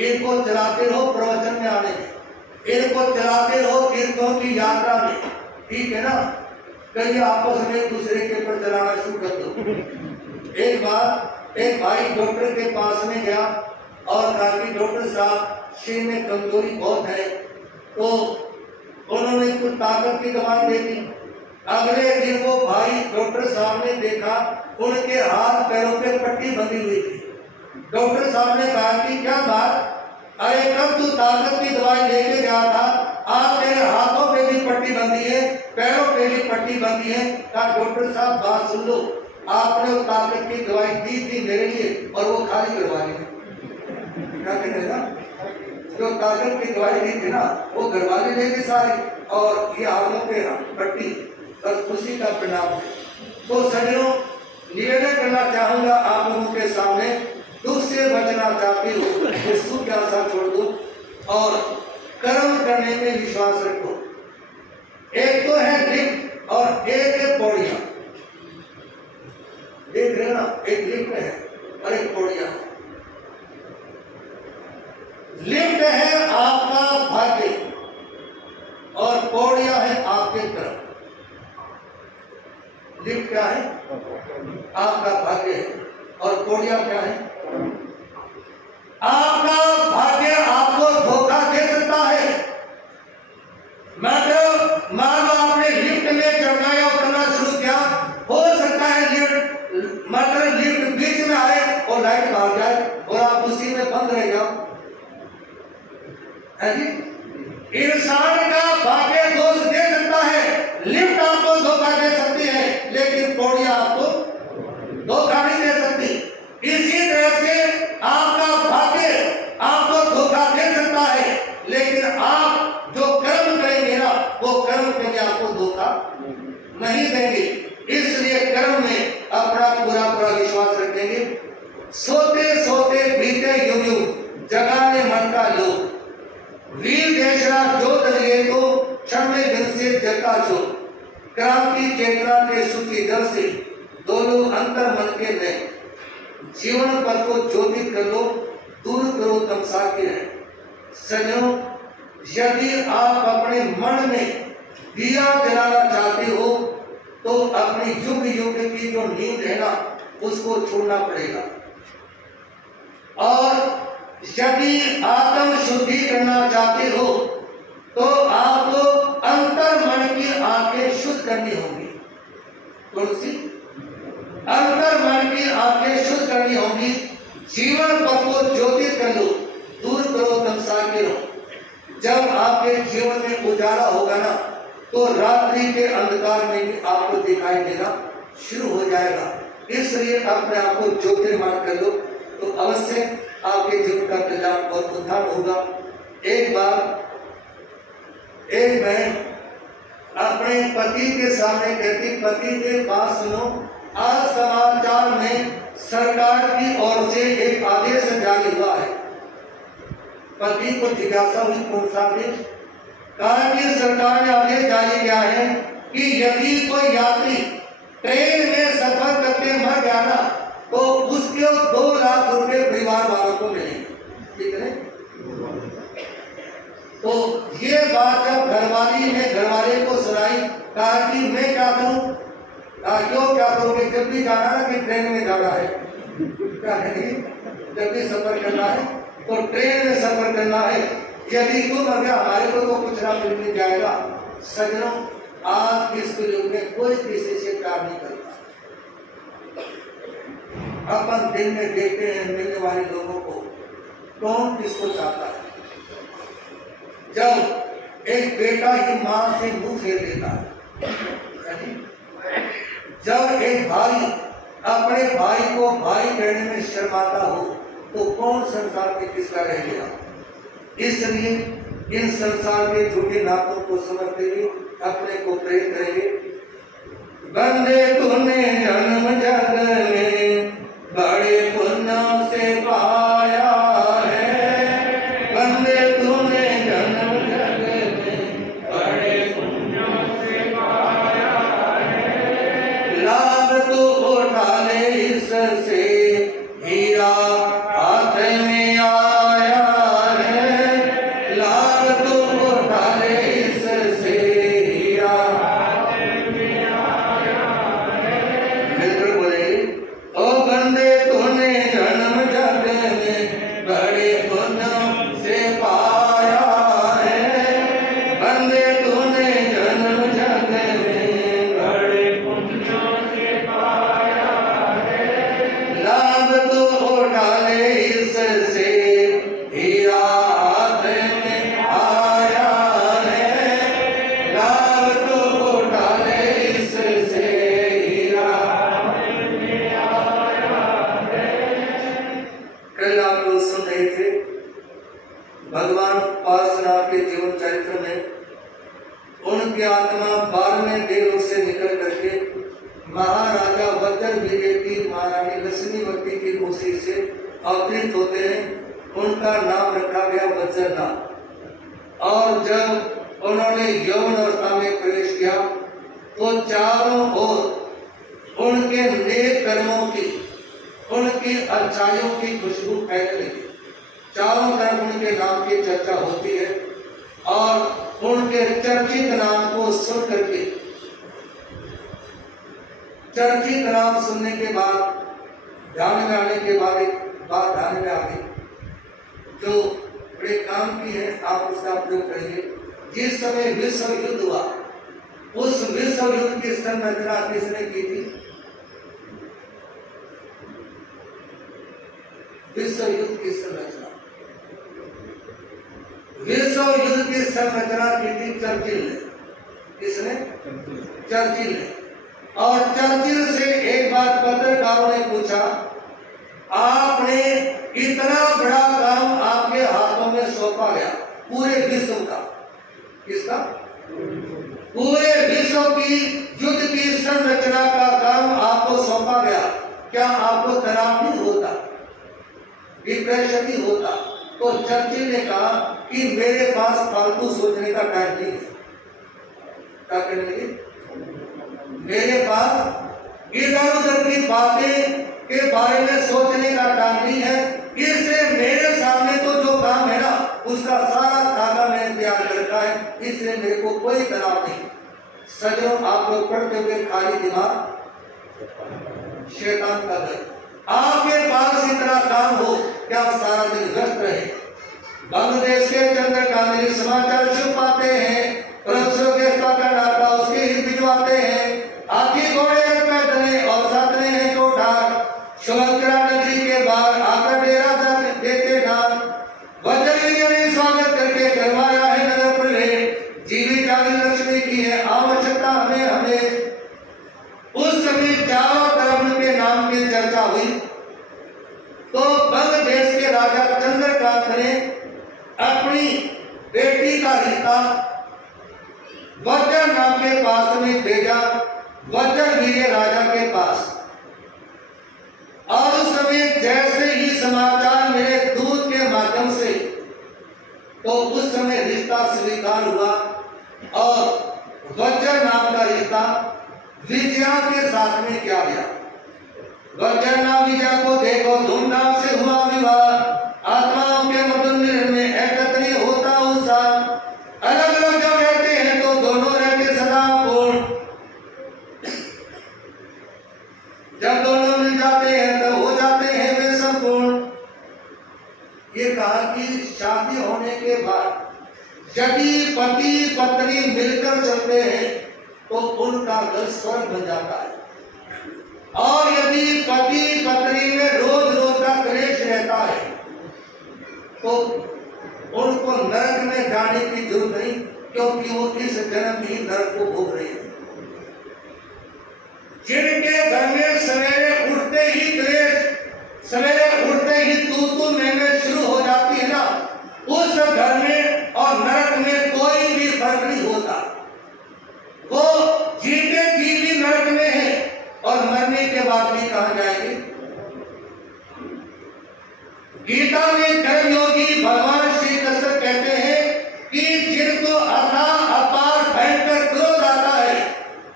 इनको चलाते रहो प्रवचन में आने में, इनको चलाते रहो कीर्तनों की यात्रा में, ठीक है ना। कहीं आपस में एक दूसरे के ऊपर चलाना शुरू कर दो। एक बार एक भाई डॉक्टर के पास में गया और कहा कि डॉक्टर साहब, शरीर में कमजोरी बहुत है, तो उन्होंने कुछ ताकत की दवाई दे दी। अगले दिन वो भाई डॉक्टर साहब ने देखा उनके हाथ पैरों पे पट्टी बंधी हुई थी। डॉक्टर साहब ने कहा कि क्या बात, अरे कब तू ताकत की दवाई लेके गया था, आज तेरे हाथों पे भी पट्टी बंधी है, पैरों पे भी पट्टी बंधी है। कहा डॉक्टर साहब बात सुन लो, आपने वो ताकत की दवाई दी थी मेरे लिए और वो खाली करवा ली। क्या कहते ना, जो ताकत की दवाई दी थी ना वो घरवाले लेके सारे, और ये हाथों पे पट्टी, बस उसी का परिणाम है। तो सज्जनों, निवेदन करना चाहूंगा आप लोगों के सामने, दुख से बचना चाहते हो तो सुख की आशा छोड़ दो और कर्म करने में विश्वास रखो। एक तो है लिफ्ट और एक है पौड़ियां। देख रहे ना, एक लिफ्ट है और एक पौड़ियां। लिफ्ट है आपका भाग्य और पौड़ियां है आपके कर्म। लिफ्ट क्या है? आपका भाग्य है, और पौड़ियां क्या है? आपका भाग्य आपको धोखा दे सकता है। मतलब मान लो आपने लिफ्ट में चढ़ना या उतरना शुरू किया, हो सकता है लिफ्ट बीच में आए और लाइट भाग जाए और आप उसी में बंद रह जाओ। है जी? इंसान का भाग्य दोष दे सकता है, लिफ्ट आपको धोखा दे सकती है, लेकिन पौड़ियां आपको धोखा नहीं दे सकती। इसी तरह से आपका भाग्य आपको धोखा दे सकता है, लेकिन आप जो कर्म करेंगे ना, वो कर्म कभी आपको धोखा नहीं देंगे। इसलिए कर्म में अपना पूरा पूरा विश्वास रखेंगे। सोते सोते बीते युग युग जगाने मन का लोग, वीर देशरा जो दरिए को क्षण में दिन से जगता छो, क्रांति चेतना के सुखी दर से दोनों अंतर मन के नए, जीवन पथ को ज्योतित कर लो, दूर करो तमसा के है। सज्जनों, यदि आप अपने मन में दिया जलाना चाहते हो तो अपनी युग युग की जो नींद है ना, उसको छोड़ना पड़ेगा। और यदि आत्म शुद्धि करना चाहते हो तो आपको अंतर मन की आंखें शुद्ध करनी होंगी। कौन सी? अंतर मन की आंखें शुद्ध करनी होंगी। जीवन पथ को ज्योतित कर लो, दूर करो तमसा के रहो। जब आपके जीवन में उजाला होगा ना, तो रात्रि के अंधकार में भी आपको दिखाई देना शुरू हो जाएगा। इसलिए अपने आप को ज्योतिर्मान कर लो, तो अवश्य आपके जीवन का कल्याण और उद्धार होगा। एक बार एक बहन अपने पति के सामने कहती, पति के पास सुनो, आज समाचार में सरकार की ओर से एक आदेश जारी हुआ है। पति को जिज्ञासा हुई, कौन सा आदेश? कहा कि सरकार ने आदेश जारी किया है कि यदि कोई यात्री ट्रेन में सफर करके मर गया ना, तो उसके 2 लाख रुपए परिवार वालों को मिलेंगे। कितने? तो ये बात जब घरवाली ने घरवाले को सुनाई, कहा कि मैं क्या करूं? क्यों क्या करोगे? जब भी जाना ना कि ट्रेन में जाना है, क्या कहेंगे? जब भी सफर करना है तो ट्रेन में सफर करना है। यदि तुम मर गया, हमारे को तो कुछ ना मिल जाएगा। सज्जनों, आज इस युग में कोई किसी से प्यार नहीं करता। अपन दिन में देखते हैं मिलने वाले लोगों को, कौन किसको चाहता है। जब एक बेटा ही मां से मुंह फेर लेता है, जब एक भाई अपने भाई को भाई कहने में शर्माता हो, तो कौन संसार में किसका रह गया। इसलिए इन संसार के झूठे नातों को समझते हुए अपने को प्रेम करेंगे। बंदे तूने जन्म जग में बड़े पुण्य से पाया है, बंदे तूने जन्म जग में बड़े पुण्य से पाया है। लाभ तो उठा ले इससे, हीरा हाथ में आया है। लाभ तो उठा ले इससे, हीरा हाथ में आया है। मित्र बोले, ओ बंदे तूने जन्म जग में बड़े पुण्य से पाया है, बंदे तूने जन्म जग में बड़े पुण्य से पाया है। लाभ तो उठा ले इससे, हीरा हाथ में आया है। लाभ तो उठा ले इससे, हीरा हाथ में आया है। कल आप लोग सुन रहे थे भगवान पार्श्वनाथ के जीवन चरित्र में, उनकी आत्मा 12वें देव से निकल करके महाराजा वज्रवीर्य की महारानी लक्ष्मीवती की कुर्सी से अवतरित होते हैं। उनका नाम रखा गया वज्रनाथ। और जब उन्होंने यौवन अवस्था में प्रवेश किया, तो चारों ओर उनके नेक कर्मों की, उनकी अच्छाइयों की खुशबू फैलने लगी। चारों तरफ उनके नाम की चर्चा होती है, और उनके चर्चित नाम को सुन करके, चर्चित नाम सुनने के बाद, ध्यान में आने के बाद एक बात ध्यान में आ गई जो बड़े काम की है, आप उसका प्रयोग करेंगे। जिस समय विश्व युद्ध हुआ, उस विश्व युद्ध की संरचना किसने की थी? विश्व युद्ध की संरचना, विश्व युद्ध की संरचना की थी चर्चिल ने। किसने? चर्चिल ने। और चर्चिल से एक बार पत्रकारों ने पूछा, आपने इतना बड़ा काम आपके हाथों में सौंपा गया, पूरे विश्व का, किसका? पूरे विश्व की युद्ध की संरचना का काम आपको सौंपा गया, क्या आपको तनाव नहीं होता, डिप्रेशन नहीं होता? तो चर्चिल ने कहा कि मेरे पास फालतू सोचने का टाइम नहीं है। क्या करने लगे? मेरे पास इधर उधर की बातें के बारे में सोचने का काम नहीं है। इससे मेरे सामने तो जो काम है ना, उसका सारा धागा मैंने तैयार कर रखा है, इसलिए मेरे को कोई तनाव नहीं। सजनों, आप लोग पढ़ते हुए खाली दिमाग शैतान का घर। आपके पास इतना काम हो कि आप सारा दिन व्यस्त रहे। बांग्लादेश के चंद्रकांत समाचार छुप पाते हैं, परसों के नाता उसके हित भिजवाते हैं। हाथी घोड़े पैदल और साधने हैं कोठार, सुमंत्रा नगरी के बाहर आकर डेरा देते डाल। वज्रवीर्य ने स्वागत करके करवाया है नगर प्रवेश, जीवी जागी लक्ष्मी की है आवश्यकता हमें हमें। उस समय चारों तरफ उनके नाम की चर्चा हुई, तो बांग्लादेश के राजा नाथ ने अपनी बेटी का रिश्ता वज्रनाभ के पास में भेजा, वज्रवीर्य राजा के पास। और उस समय जैसे ही समाचार मिले दूत के माध्यम से, तो उस समय रिश्ता स्वीकार हुआ और वज्रनाभ का रिश्ता विजया के साथ में किया गया। वज्रनाभ विजया को देखो धूमधाम से हुआ विवाह, आत्माओं के मधुर मिलन में एकत्रित होता उत्साह। अलग अलग जब रहते हैं तो दोनों रहते सदा पूर्ण, जब दोनों मिल जाते हैं तो हो जाते हैं वे संपूर्ण। ये कहा कि शादी होने के बाद यदि पति पत्नी मिलकर चलते हैं तो उनका घर स्वर्ग बन जाता है, और यदि पति पत्नी में रोज रोज का क्लेश रहता है तो उनको नरक में जाने की जरूरत नहीं, क्योंकि वो इस जन्म ही नरक को भोग रहे हैं। जिनके घर में सवेरे उठते ही क्लेश, सवेरे उठते ही तू में शुरू हो जाती है ना, उस घर में और नरक में कोई भी फर्क नहीं होता। वो जीते जी भी नरक में है और मरने के बाद भी कहां जाएंगे। गीता में कर्म योगी भगवान श्री कृष्ण कहते हैं कि जिनको अथाह अपार भयंकर क्रोध आता है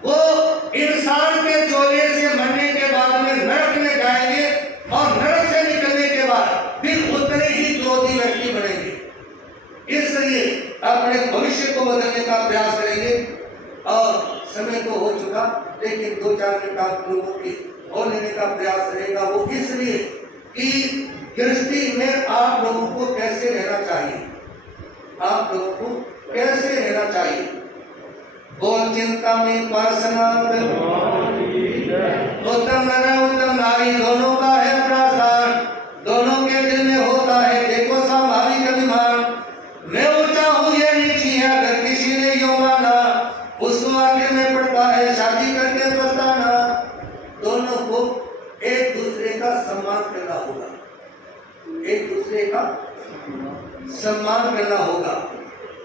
वो इंसान के चोले से मरने के बाद में नरक में जाएंगे, और नरक से निकलने के बाद फिर उतने ही क्रोधी व्यक्ति बनेंगे। इसलिए अपने भविष्य को बदलने का प्रयास करेंगे। और समय तो हो चुका, लेकिन 2-4 मिनट आप लोगों की और लेने का प्रयास रहेगा। वो इसलिए कि गृहस्थी में आप लोगों को कैसे रहना चाहिए, आप लोगों को कैसे रहना चाहिए। बोल चिंता में पार्श्वनाथ, उत्तम नर उत्तम नारी दोनों का है प्रार्थना, दोनों के दिल में होता है देखो स्वाभाविक अभिमान। मैं ऊंचा हूँ ये नीची है, अगर किसी ने यो माना उसको आखिर में पड़ता है शादी करके पछताना। दोनों को एक दूसरे का सम्मान करना होगा, एक दूसरे का सम्मान करना होगा।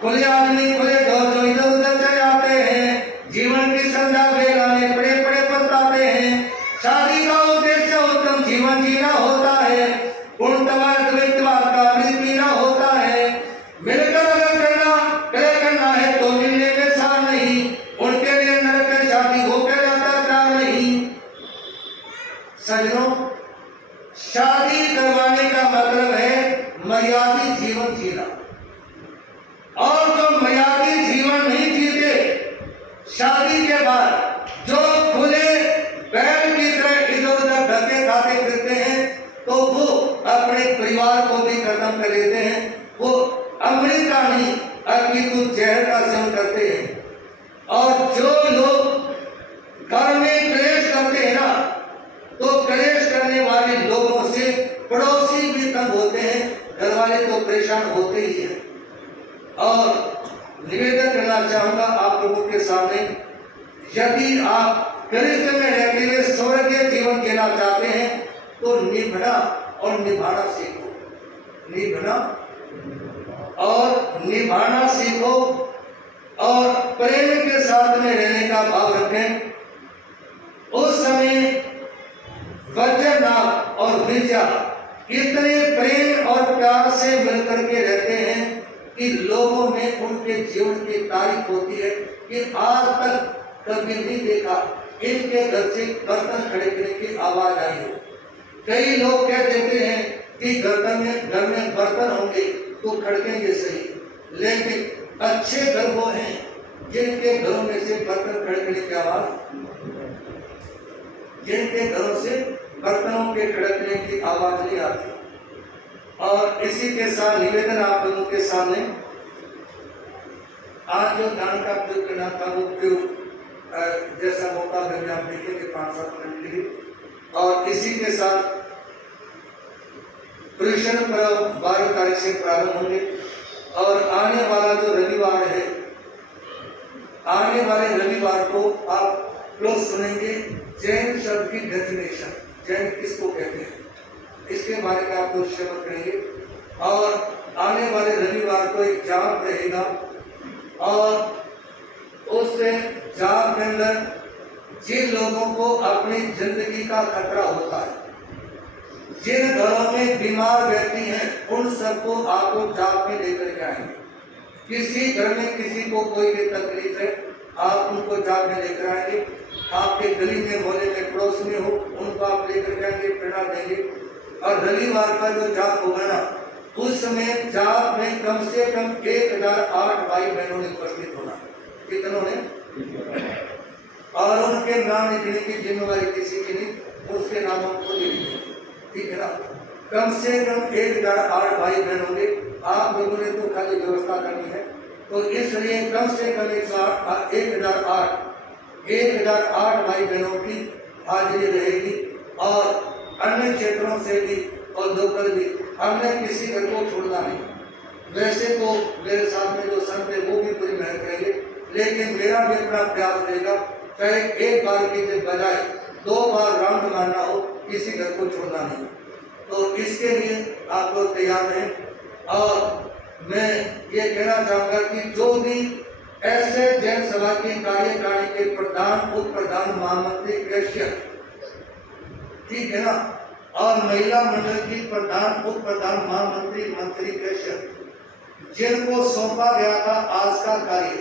खुले आदमी खुले ढोल जो इधर उधर चले आते हैं, जीवन की संध्या बेगाने पड़े पड़े पछताते हैं। शादी का उद्देश्य उत्तम जीवन जीना होता है, पूर्णतः द्वैतवाद का अमृत पीना होता है। मिलकर अगर करना है तो मिलने में सार नहीं, उनके लिए नरक में शादी होकर जाता प्यार नहीं। सजनों, शादी करवाने का मतलब है मर्यादित जीवन जीना, और जो मर्यादित जीवन नहीं जीते शादी के बाद जो खुले बैल की तरह इधर उधर धक्के खाते फिरते हैं तो वो अपने परिवार को भी खत्म कर लेते हैं। वो अमृत का नहीं अपितु जहर का सेवन करते हैं। और जो लोग घर में क्लेश करते हैं ना, तो क्लेश करने वाले लोगों से पड़ोसी भी तंग होते हैं, घर वाले तो परेशान होते ही हैं। और निवेदन करना चाहूंगा आप लोगों के सामने, यदि आप कृष्ण में रहते हुए स्वर्गीय जीवन जीना चाहते हैं तो निभना और निभाना सीखो, निभना और निभाना सीखो, और प्रेम के साथ में रहने का भाव रखें। उस समय वज्रनाभ और विजया इतने प्रेम और प्यार से मिलकर के रहते हैं कि लोगों में उनके जीवन की तारीफ होती है कि आज तक कभी नहीं देखा इनके घर से बर्तन खड़कने की आवाज आई हो। कई लोग कह देते हैं कि घर में बर्तन होंगे तो खड़केंगे सही, लेकिन अच्छे घर वो हैं जिनके घरों में से बर्तन खड़कने की आवाज, जिनके घरों से बर्तनों के खड़कने की आवाज नहीं आती। और इसी के साथ निवेदन आप लोगों के सामने, आज जो दान का प्रयोग करना था वो प्रयोग जैसा मौका मिले आप देखेंगे 5-7 मिनट के लिए। और इसी के साथ पुरुषन पर्व 12 तारीख से प्रारंभ होंगे, और आने वाला जो रविवार है, आने वाले रविवार को आप लोग सुनेंगे जैन शब्द की डेफिनेशन, जैन किसको कहते हैं इसके बारे में आप लोग शब्द करेंगे। और आने वाले रविवार को एक जाप रहेगा और उस जाप के अंदर जिन लोगों को अपनी जिंदगी का खतरा होता है, जिन घरों में बीमार व्यक्ति हैं, उन सबको आपको जाप में लेकर के आएंगे। किसी घर में किसी को कोई भी तकलीफ है, आप उनको जाप में लेकर आएंगे। आपके गली में, मोहल्ले में, पड़ोस में हो, उनको आप लेकर के आएंगे, प्रेरणा देंगे। और रविवार का जो जाप होगा ना, उस समय जाप में कम से कम 1008 भाई बहनों ने उपस्थित होना। कितनों ने? और उनके नाम लिखने की जिम्मेवारी किसी की नहीं, उसके नाम हमको दे दीजिए, ठीक है ना। कम से कम 1008 भाई बहन होंगे। आप लोगों ने तो खाली व्यवस्था करनी है, तो इसलिए कम से कम 1008 भाई बहनों की हाजिरी रहेगी। और अन्य क्षेत्रों से भी और लोकल भी, हमने किसी घर को छोड़ना नहीं। वैसे तो मेरे साथ में जो संत है वो भी पूरी मेहनत करेंगे, लेकिन मेरा भी अपना प्रयास रहेगा, चाहे एक बार की बजाय 2 बार राउंड मारना हो, किसी घर को छोड़ना नहीं। तो इसके लिए आप लोग तैयार रहें। और मैं ये कहना चाहूँगा कि जो भी ऐसे जैन सभा की कार्यकारिणी के प्रधान, उप प्रधान, महामंत्री, प्रेषक, ठीक है ना, और महिला मंडल की प्रधान, उप प्रधान, महामंत्री, मंत्री, प्रेषक, जिनको सौंपा गया था आज का कार्य,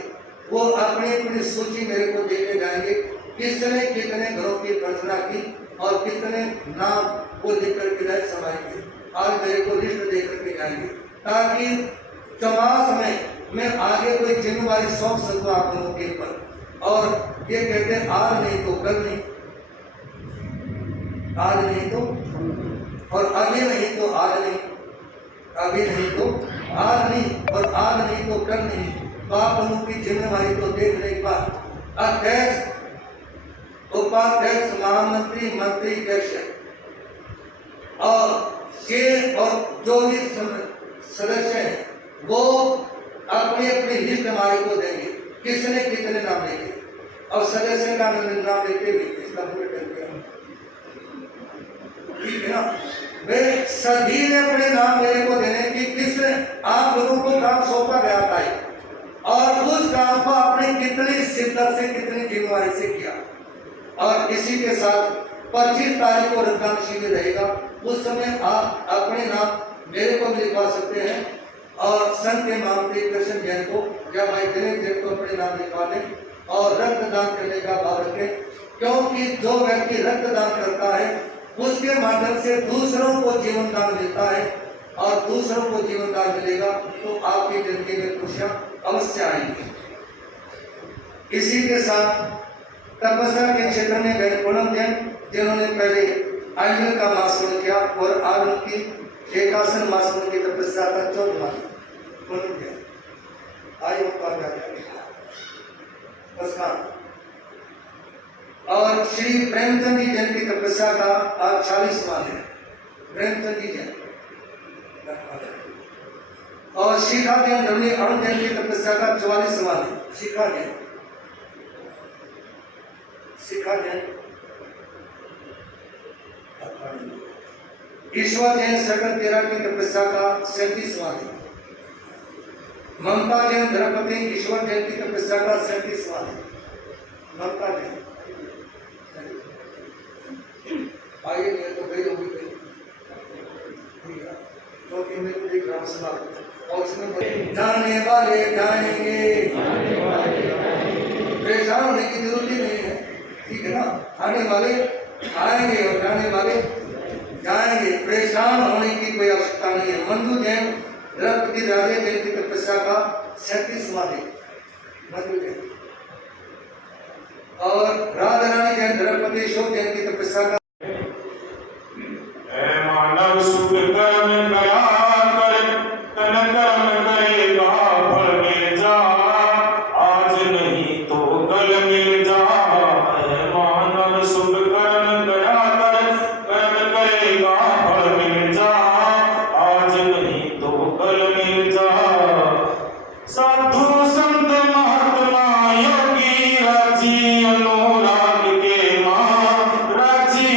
वो अपनी अपनी सूची मेरे को देके जाएंगे, किसने कितने घरों की प्रार्थना की और कितने नाम वो लिख करके जाए सभा के। आज मेरे को लिस्ट दे करके जाएंगे, ताकि चौमास में मैं आगे कोई जिम्मेवारी सौंप सकूँ आप लोगों के ऊपर। और ये कहते हैं आज नहीं तो कल नहीं, आज नहीं तो, और अभी नहीं तो आज नहीं, अभी नहीं तो आज नहीं, और आज नहीं तो कल नहीं। तो आप लोगों की जिम्मेवारी को देखने के बाद अध्यक्ष, उपाध्यक्ष, महामंत्री, मंत्री, प्रेषक और ये और जो भी सदस्य हैं, वो अपनी अपनी लिस्ट हमारे को देंगे, किसने कितने नाम लेंगे, और सदस्य का नाम लेते हुए इसका ठीक है ना। वे सभी ने अपने नाम मेरे को देने कि किसने आप लोगों को काम सौंपा गया था, और उस काम को आपने कितनी शिद्दत से, कितनी जिम्मेवारी से किया। और इसी के साथ 25 तारीख को रक्तदान शिविर रहेगा। उस समय आप अपने नाम मेरे को भी लिखवा सकते हैं, और संत के महामंत्री कृष्ण जैन को या भाई दिनेश जैन को अपने नाम लिखवा दें और रक्तदान करने का भाव रखें। क्योंकि जो व्यक्ति रक्तदान करता है, उसके माध्यम से दूसरों को जीवन दान मिलता है, और दूसरों को जीवन दान मिलेगा तो आपकी जिंदगी में खुशियां अवश्य आएंगी। इसी के साथ तपस्या के क्षेत्र में गए पूनम जैन, जिन्होंने पहले आयुर्वेद का मासन किया और आज उनकी एकासन मासन की तपस्या का 14वां पूनम जैन आयु का और श्री प्रेमचंद जी जैन की तपस्या का आज 40वां है। प्रेमचंद जी जैन और शिखा जैन, रवि अरुण जैन की तपस्या का 44वां है। शिखा जैन, शिखा जैन, ईश्वर जैन सकल तेरा की तपस्या का 37वां है। ममता जैन द्रौपदी ईश्वर जैन की तपस्या का 37वां है। ममता जैन आइए नहीं तो गई होगी क्योंकि मैं कुछ ग्राम सभा और उसमें जाने वाले जाएंगे, परेशान होने की जरूरत ही नहीं है, ठीक है ना। आने वाले आएंगे और जाने वाले जाएंगे, परेशान होने की कोई आवश्यकता नहीं है। मंजू जैन द्रौपदी राजे जैन की तपस्या का 37वां है। मंजू जैन और राधा रानी जैन द्रौपदी अशोक जैन की तपस्या का मानव सुख कर्म करा कर तन कर्म करेगा फल मिल जा, आज नहीं तो कल मिल जा। मानव सुख कर्म करा कर कर्म करेगा फल मिल जा, आज नहीं तो कल मिल जा। साधु संत महात्मा योगी राजी अनुराग के माँ, राजी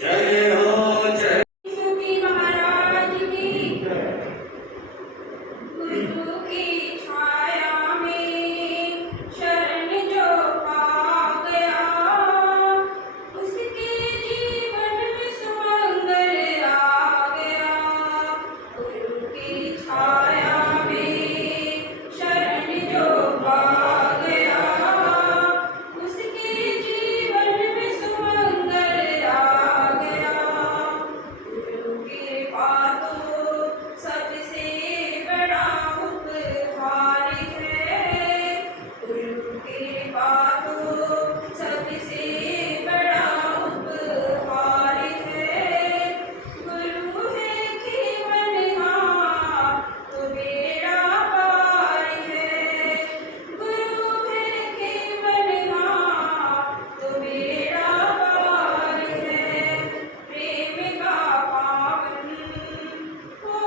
जय हो जय सुखी महाराज की गुरु की छाया में शरण जो पा गया उसके जीवन में सुमंगल आ गया। गुरु की छाया में शरण जो पा गया उसके जीवन में सुमंगल आ गया। गुरु कृपा तो सबसे बड़ा उपहार है। गुरु कृपा तो सबसे बड़ा उपहार है। गुरु है केवलहार तो बेड़ा पार है। गुरु है केवलहार तो बेड़ा पार है। प्रेम का पावन हो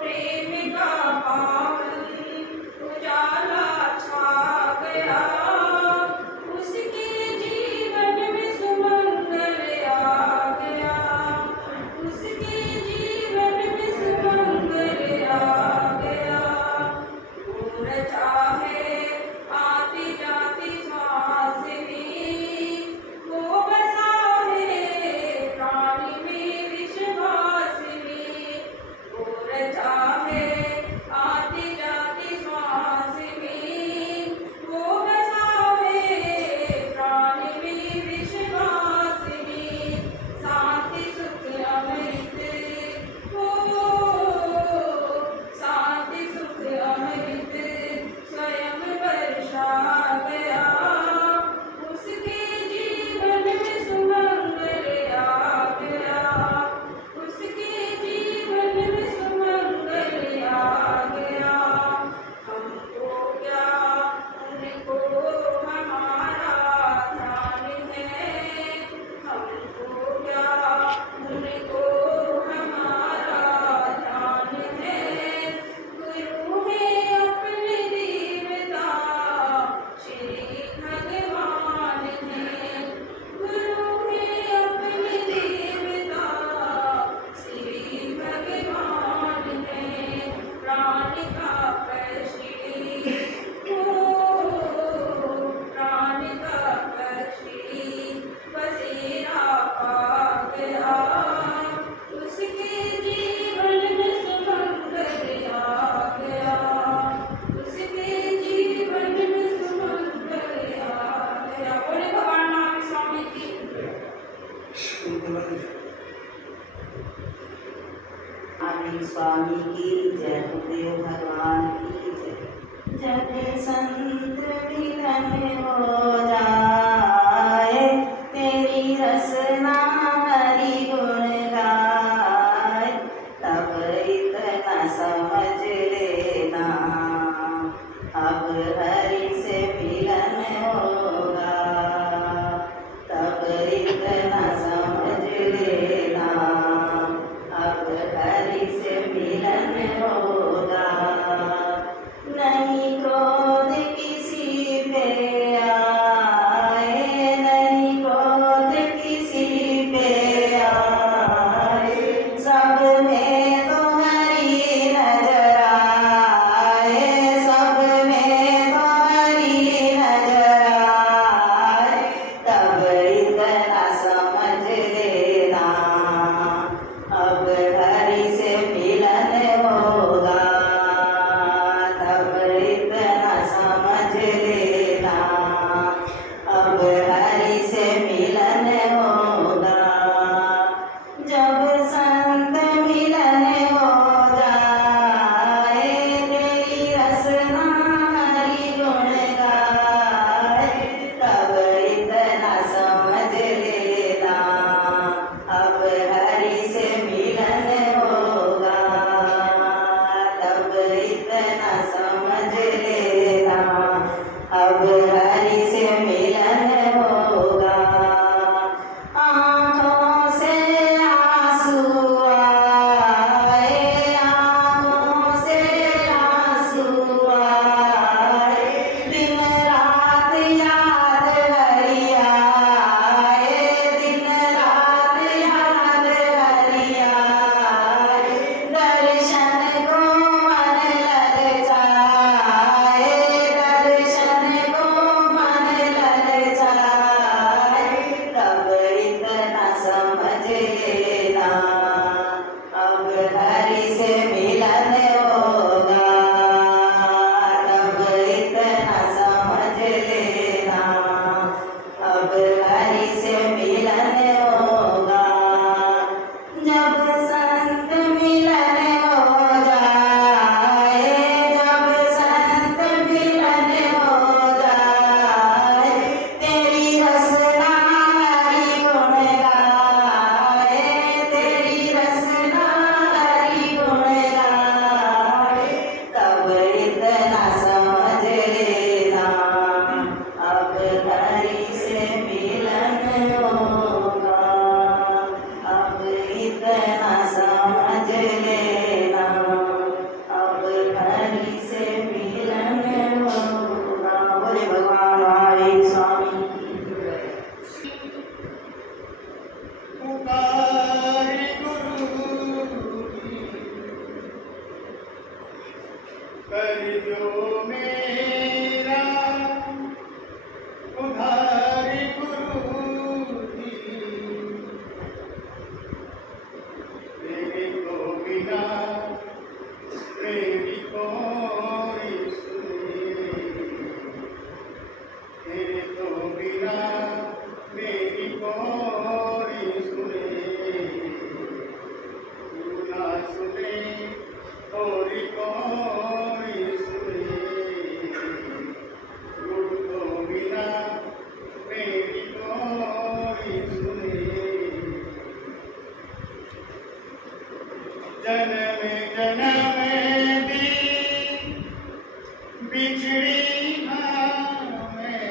प्रेम का पावन उजाला छा गया उसके जीवन में सुमंगल आ गया। उसके जीवन में सुमंगल आ गया। और चाहे आती जाती श्वास में वो बसा है प्राण में विश्वास में। और चाहे आती जाती श्वास में वो बसा है प्राण में विश्वास में। शांति सुख अमृत हो शांति सुख अमृत स्वयं वर्षा गया उसके जीवन में सुमंगल आ गया। उसके जीवन में सुमंगल आ गया। हमको क्या उनको हमारा ध्यान है। हमको क्या उनको हमारा ध्यान है। गुरु है अपने देवता श्री भगवान है। गुरु है अपने देवता श्री भगवान है। प्राण का पक्षी हो प्राण का पक्षी बसेरा पा गया उसके जीवन में सुमंगल आ गया। उसके जीवन में सुमंगल आ गया। बोले भगवान नाम स्वामी की। स्वामी की जय गुरुदेव भगवान की जय। जब संत मिलन हो जाए तेरी रसना हरि गुण गाए तब इतना समझ लेना अब हरि से मिलन होगा। तब इतना समझ लेना अब हरि से मिलन होगा। नहीं क्रोध किसी पे आए नहीं क्रोध किसी पे आए सब में तो हरि नजर आए। सब में तो हरि नजर आए तब इतना समझ जन्म जन्म दी बिछड़ी हमें,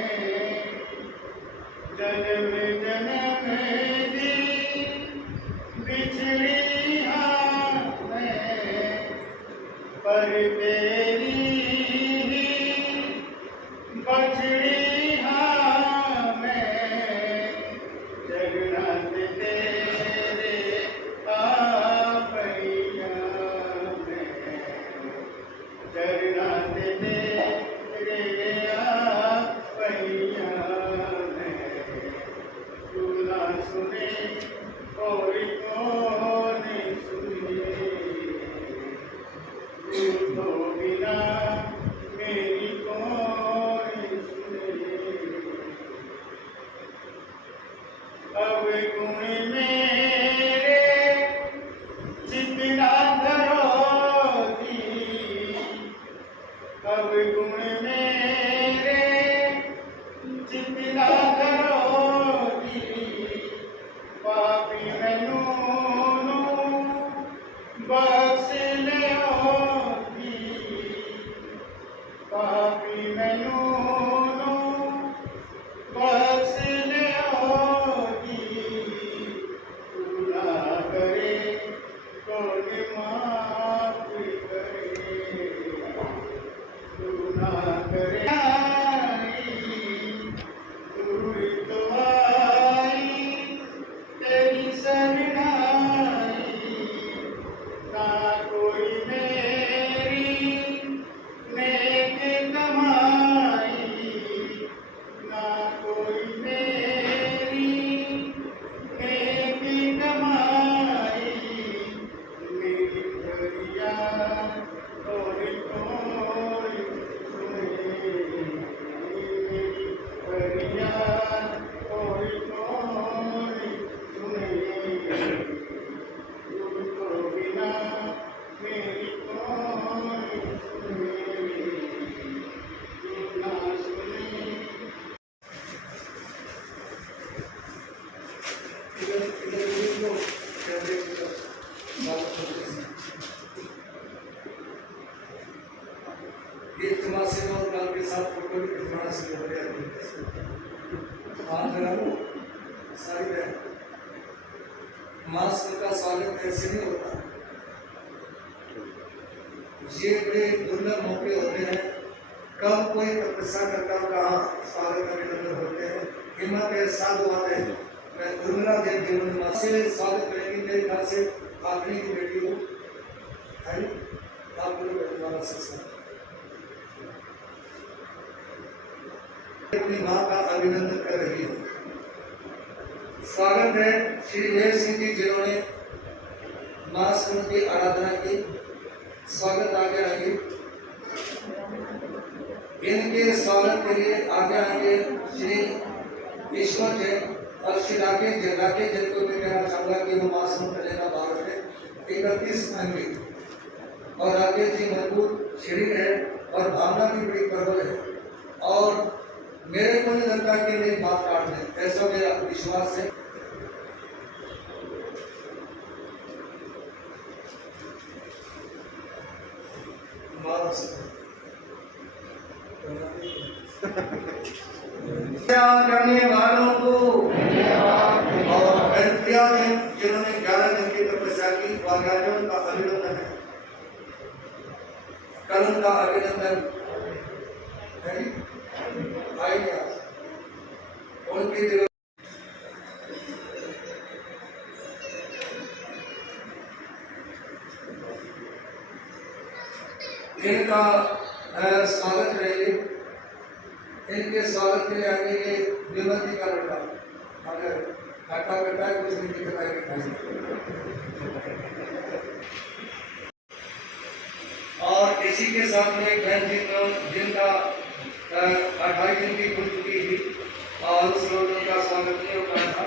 जन्म जन्म दी बिछड़ी हमें, पर तेरी बछड़ी हमें, जगन्नाथ तेरे आपैया में, जगन्नाथ तेरे आपैया में, तू ना सुने और कौन सुने, तू तो बिना मेरी कौन सुने। अब गुण मेरे जितना धरोगी, अब गुण मेरे जितना धरोगी, पापी मैनू बख्श लियोगी, पापी मैनू बख्श लियोगी, तू ना करे कौन माफ करे, तू ना करे दूर तो आई तेरी शरणाई, ना कोई मेरी नेक कमाई, ना कोई मेरी नेक कमाई, मेरी फरियाद और कौन सुने, मेरी फरियाद और कौन सुने, तुमको बिना मेरी कौन सुने, तू ना सुने। इधर इधर देख लो, कैमरे की तरफ बात करते हैं। ये जमात से और काल के साथ फोटो भी खिंचवाना शुरू हो गया है। हाथ लगा लो सारी बहन। मास्क का स्वागत ऐसे नहीं होता, ये बड़े दुर्लभ मौके होते हैं। कब कोई तपस्या करता कहाँ स्वागत अभिनंदन होते हैं। हिम्मत है, साधु आते हैं। मैं दुर्मिला देव जीवन से स्वागत करेंगे। मेरे ख्याल से आखिरी की बेटी हो, है आप लोग वाला संस्कार अपनी माँ का अभिनंदन कर रही हो। स्वागत है श्री मेहर सिंह जी जिन्होंने माँ स्कंद की आराधना की। स्वागत आगे आएंगे, इनके स्वागत के लिए आगे आएंगे श्री ईश्वर जैन और श्री राकेश जैन को मैं कहना चाहूंगा कि वो माँ स्कंद कलेगा भारत में 31 अंगी और राकेश जी मजबूत शरीर है और भावना भी बड़ी प्रबल है और मेरे को नहीं लगता कि मेरी बात काट दें, ऐसा मेरा विश्वास है। करने वालों को और जिन्होंने 11 दिन की तपस्या की, वाग्याजों का अभिनंदन है, कल का अभिनंदन है। आइए उनकी जगह इनका स्वागत रहेंगे। इनके स्वागत के लिए आगे ये विमल जी का लड़का, अगर घाटा बेटा है कुछ नहीं दिखता है। और इसी के साथ में एक बहन जी को जिनका 28 दिन की खुद चुकी थी और उस रोज उनका स्वागत नहीं हो पाया था।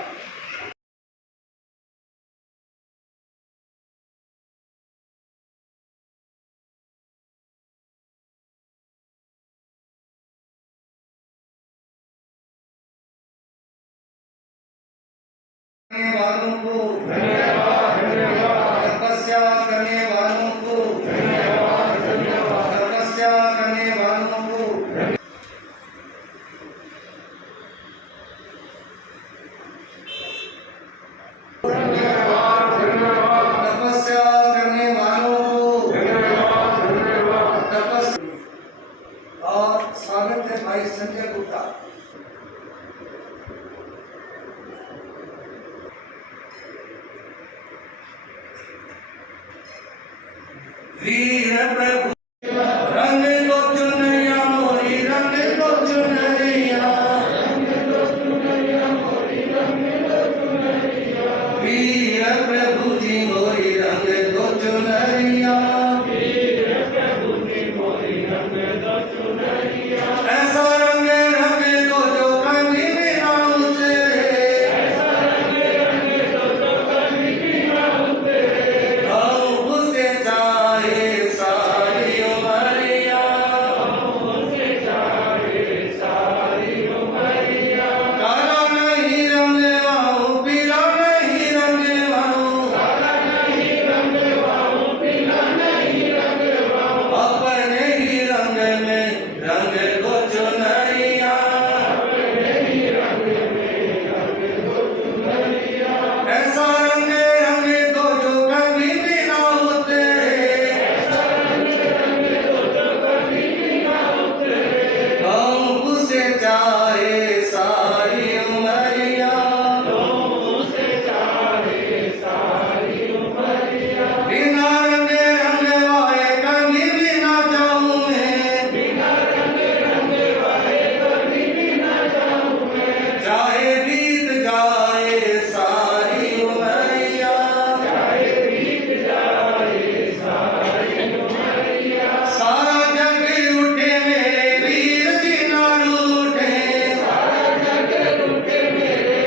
वालों को तपस्या करने वीर प्रभु रंग दो चुनरिया मोरी रंग दो चुनरिया वीर प्रभु जी मोरी रंग दो चुनरिया ऐसा रंग रंग दो जो कभी भी ना उतरे हम उसे चाहे सारी उमरिया काला नहीं रंग वाऊ पीला नहीं रंग वाऊ अपने ही रंग में रंग दो चुनरिया ऐसा रंग रंग दो जो कभी भी ना उतरे हम उसे चाहे सारी उमरिया बिना रंग रंग वाए कभी भी ना जाऊं मैं चाहे बीत जाए सारी उमरिया सारा जग उठे मेरे वीर जी ना रूठे सारा जग उठे मेरे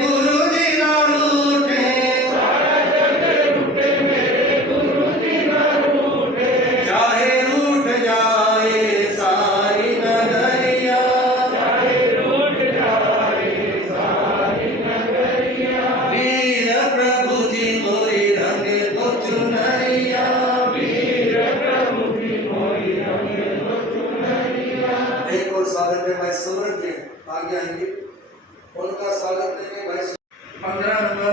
गुरु जी ना रूठे चाहे रूठ जाए सारी नगरिया वीर प्रभु जी मोरी रंग दो चुनरिया एक और स्वागत है भाई सूरज के आगे आएंगे उनका स्वागत करेंगे भाई 15 नंबर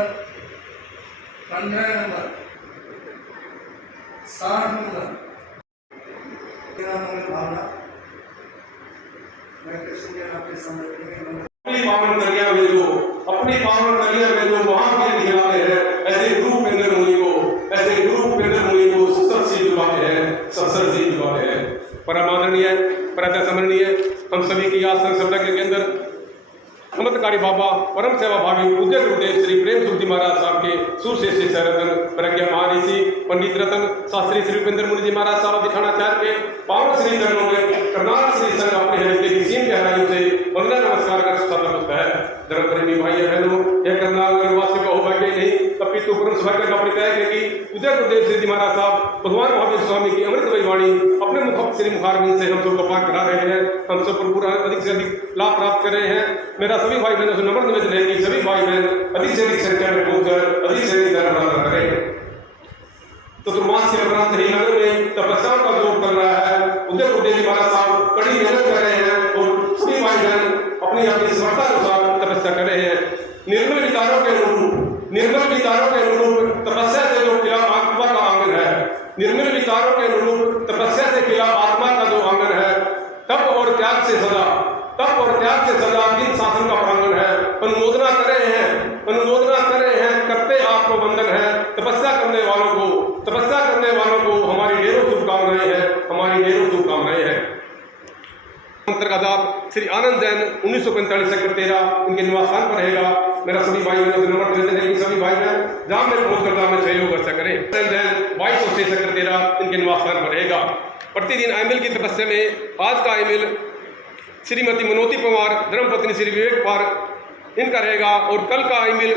60 नंबर मेरा नाम है भावना मैं कृष्ण के नाम पे समझ अपनी पावन कलिया में जो वहां के दिखलाते हैं ऐसे गुरु पेंद्र मुनि को सत्सर से जुड़ाते हैं परम आदरणीय परम समरणीय हम सभी की आस्था सभा के अंदर चमत्कारी बाबा परम सेवा भावी पूज्य गुरुदेव श्री प्रेम सुखजी महाराज साहब के सुश्रेष्ठ रतन प्रज्ञा महाऋषि पंडित रतन शास्त्री श्री उपेंद्र मुनि जी महाराज साहब दिखानाचार्य के पावन श्री चरणों में करनाल श्री संघ अपने हृदय की सीम गहराइयों से वंदना नमस्कार कर स्थापित होता है। धर्म प्रेमी भाई बहनों, यह करनाल निवासी का होगा नहीं तभी तो परम सौभाग्य का परिचय है कि पूज्य गुरुदेव श्री जी महाराज साहब भगवान महावीर स्वामी की अमृतमयी वाणी अपने मुख श्री मुखारविंद से हम सबको पाठ करा रहे हैं। हम सब पर पूरा अधिक से अधिक लाभ प्राप्त कर रहे हैं। मेरा सभी भाई बहनों से नम्र निवेदन है कि सभी भाई बहन अधिक से अधिक संख्या में पहुंचकर अधिक से अधिक धर्म प्राप्त करें। चतुर्मास के अपराध नगर में तपस्या का जोर कर रहा है। उदय गुरुदेव जी महाराज साहब कड़ी मेहनत कर रहे हैं और सभी भाई बहन अपनी अपनी समर्था अनुसार तपस्या कर रहे हैं। निर्मल विचारों के अनुरूप तपस्या से जो खिला आत्मा का आंगन है, निर्मल विचारों के अनुरूप तपस्या से खिला आत्मा का जो आंगन है, तप और त्याग से सदा जिन शासन का प्रांगण है, अनुमोदना कर रहे हैं, करते आपको वंदन है। तपस्या करने वालों को हमारी ढेरों शुभकामनाएं हैं। मंत्र का जाप श्री आनंद जैन 1945 सेक्टर 13 इनके निवास स्थान पर रहेगा। मेरा सभी भाई बहनों से नम्र निवेदन है कि सभी भाई बहन जहाँ में पहुँच कर में सहयोग कर करें। आनंद जैन 2206 सेक्टर 13 इनके निवास स्थान पर रहेगा। प्रतिदिन आईमिल की तपस्या में आज का आईमिल श्रीमती मनोती पवार धर्मपत्नी श्री विवेक पार इनका रहेगा और कल का आईमिल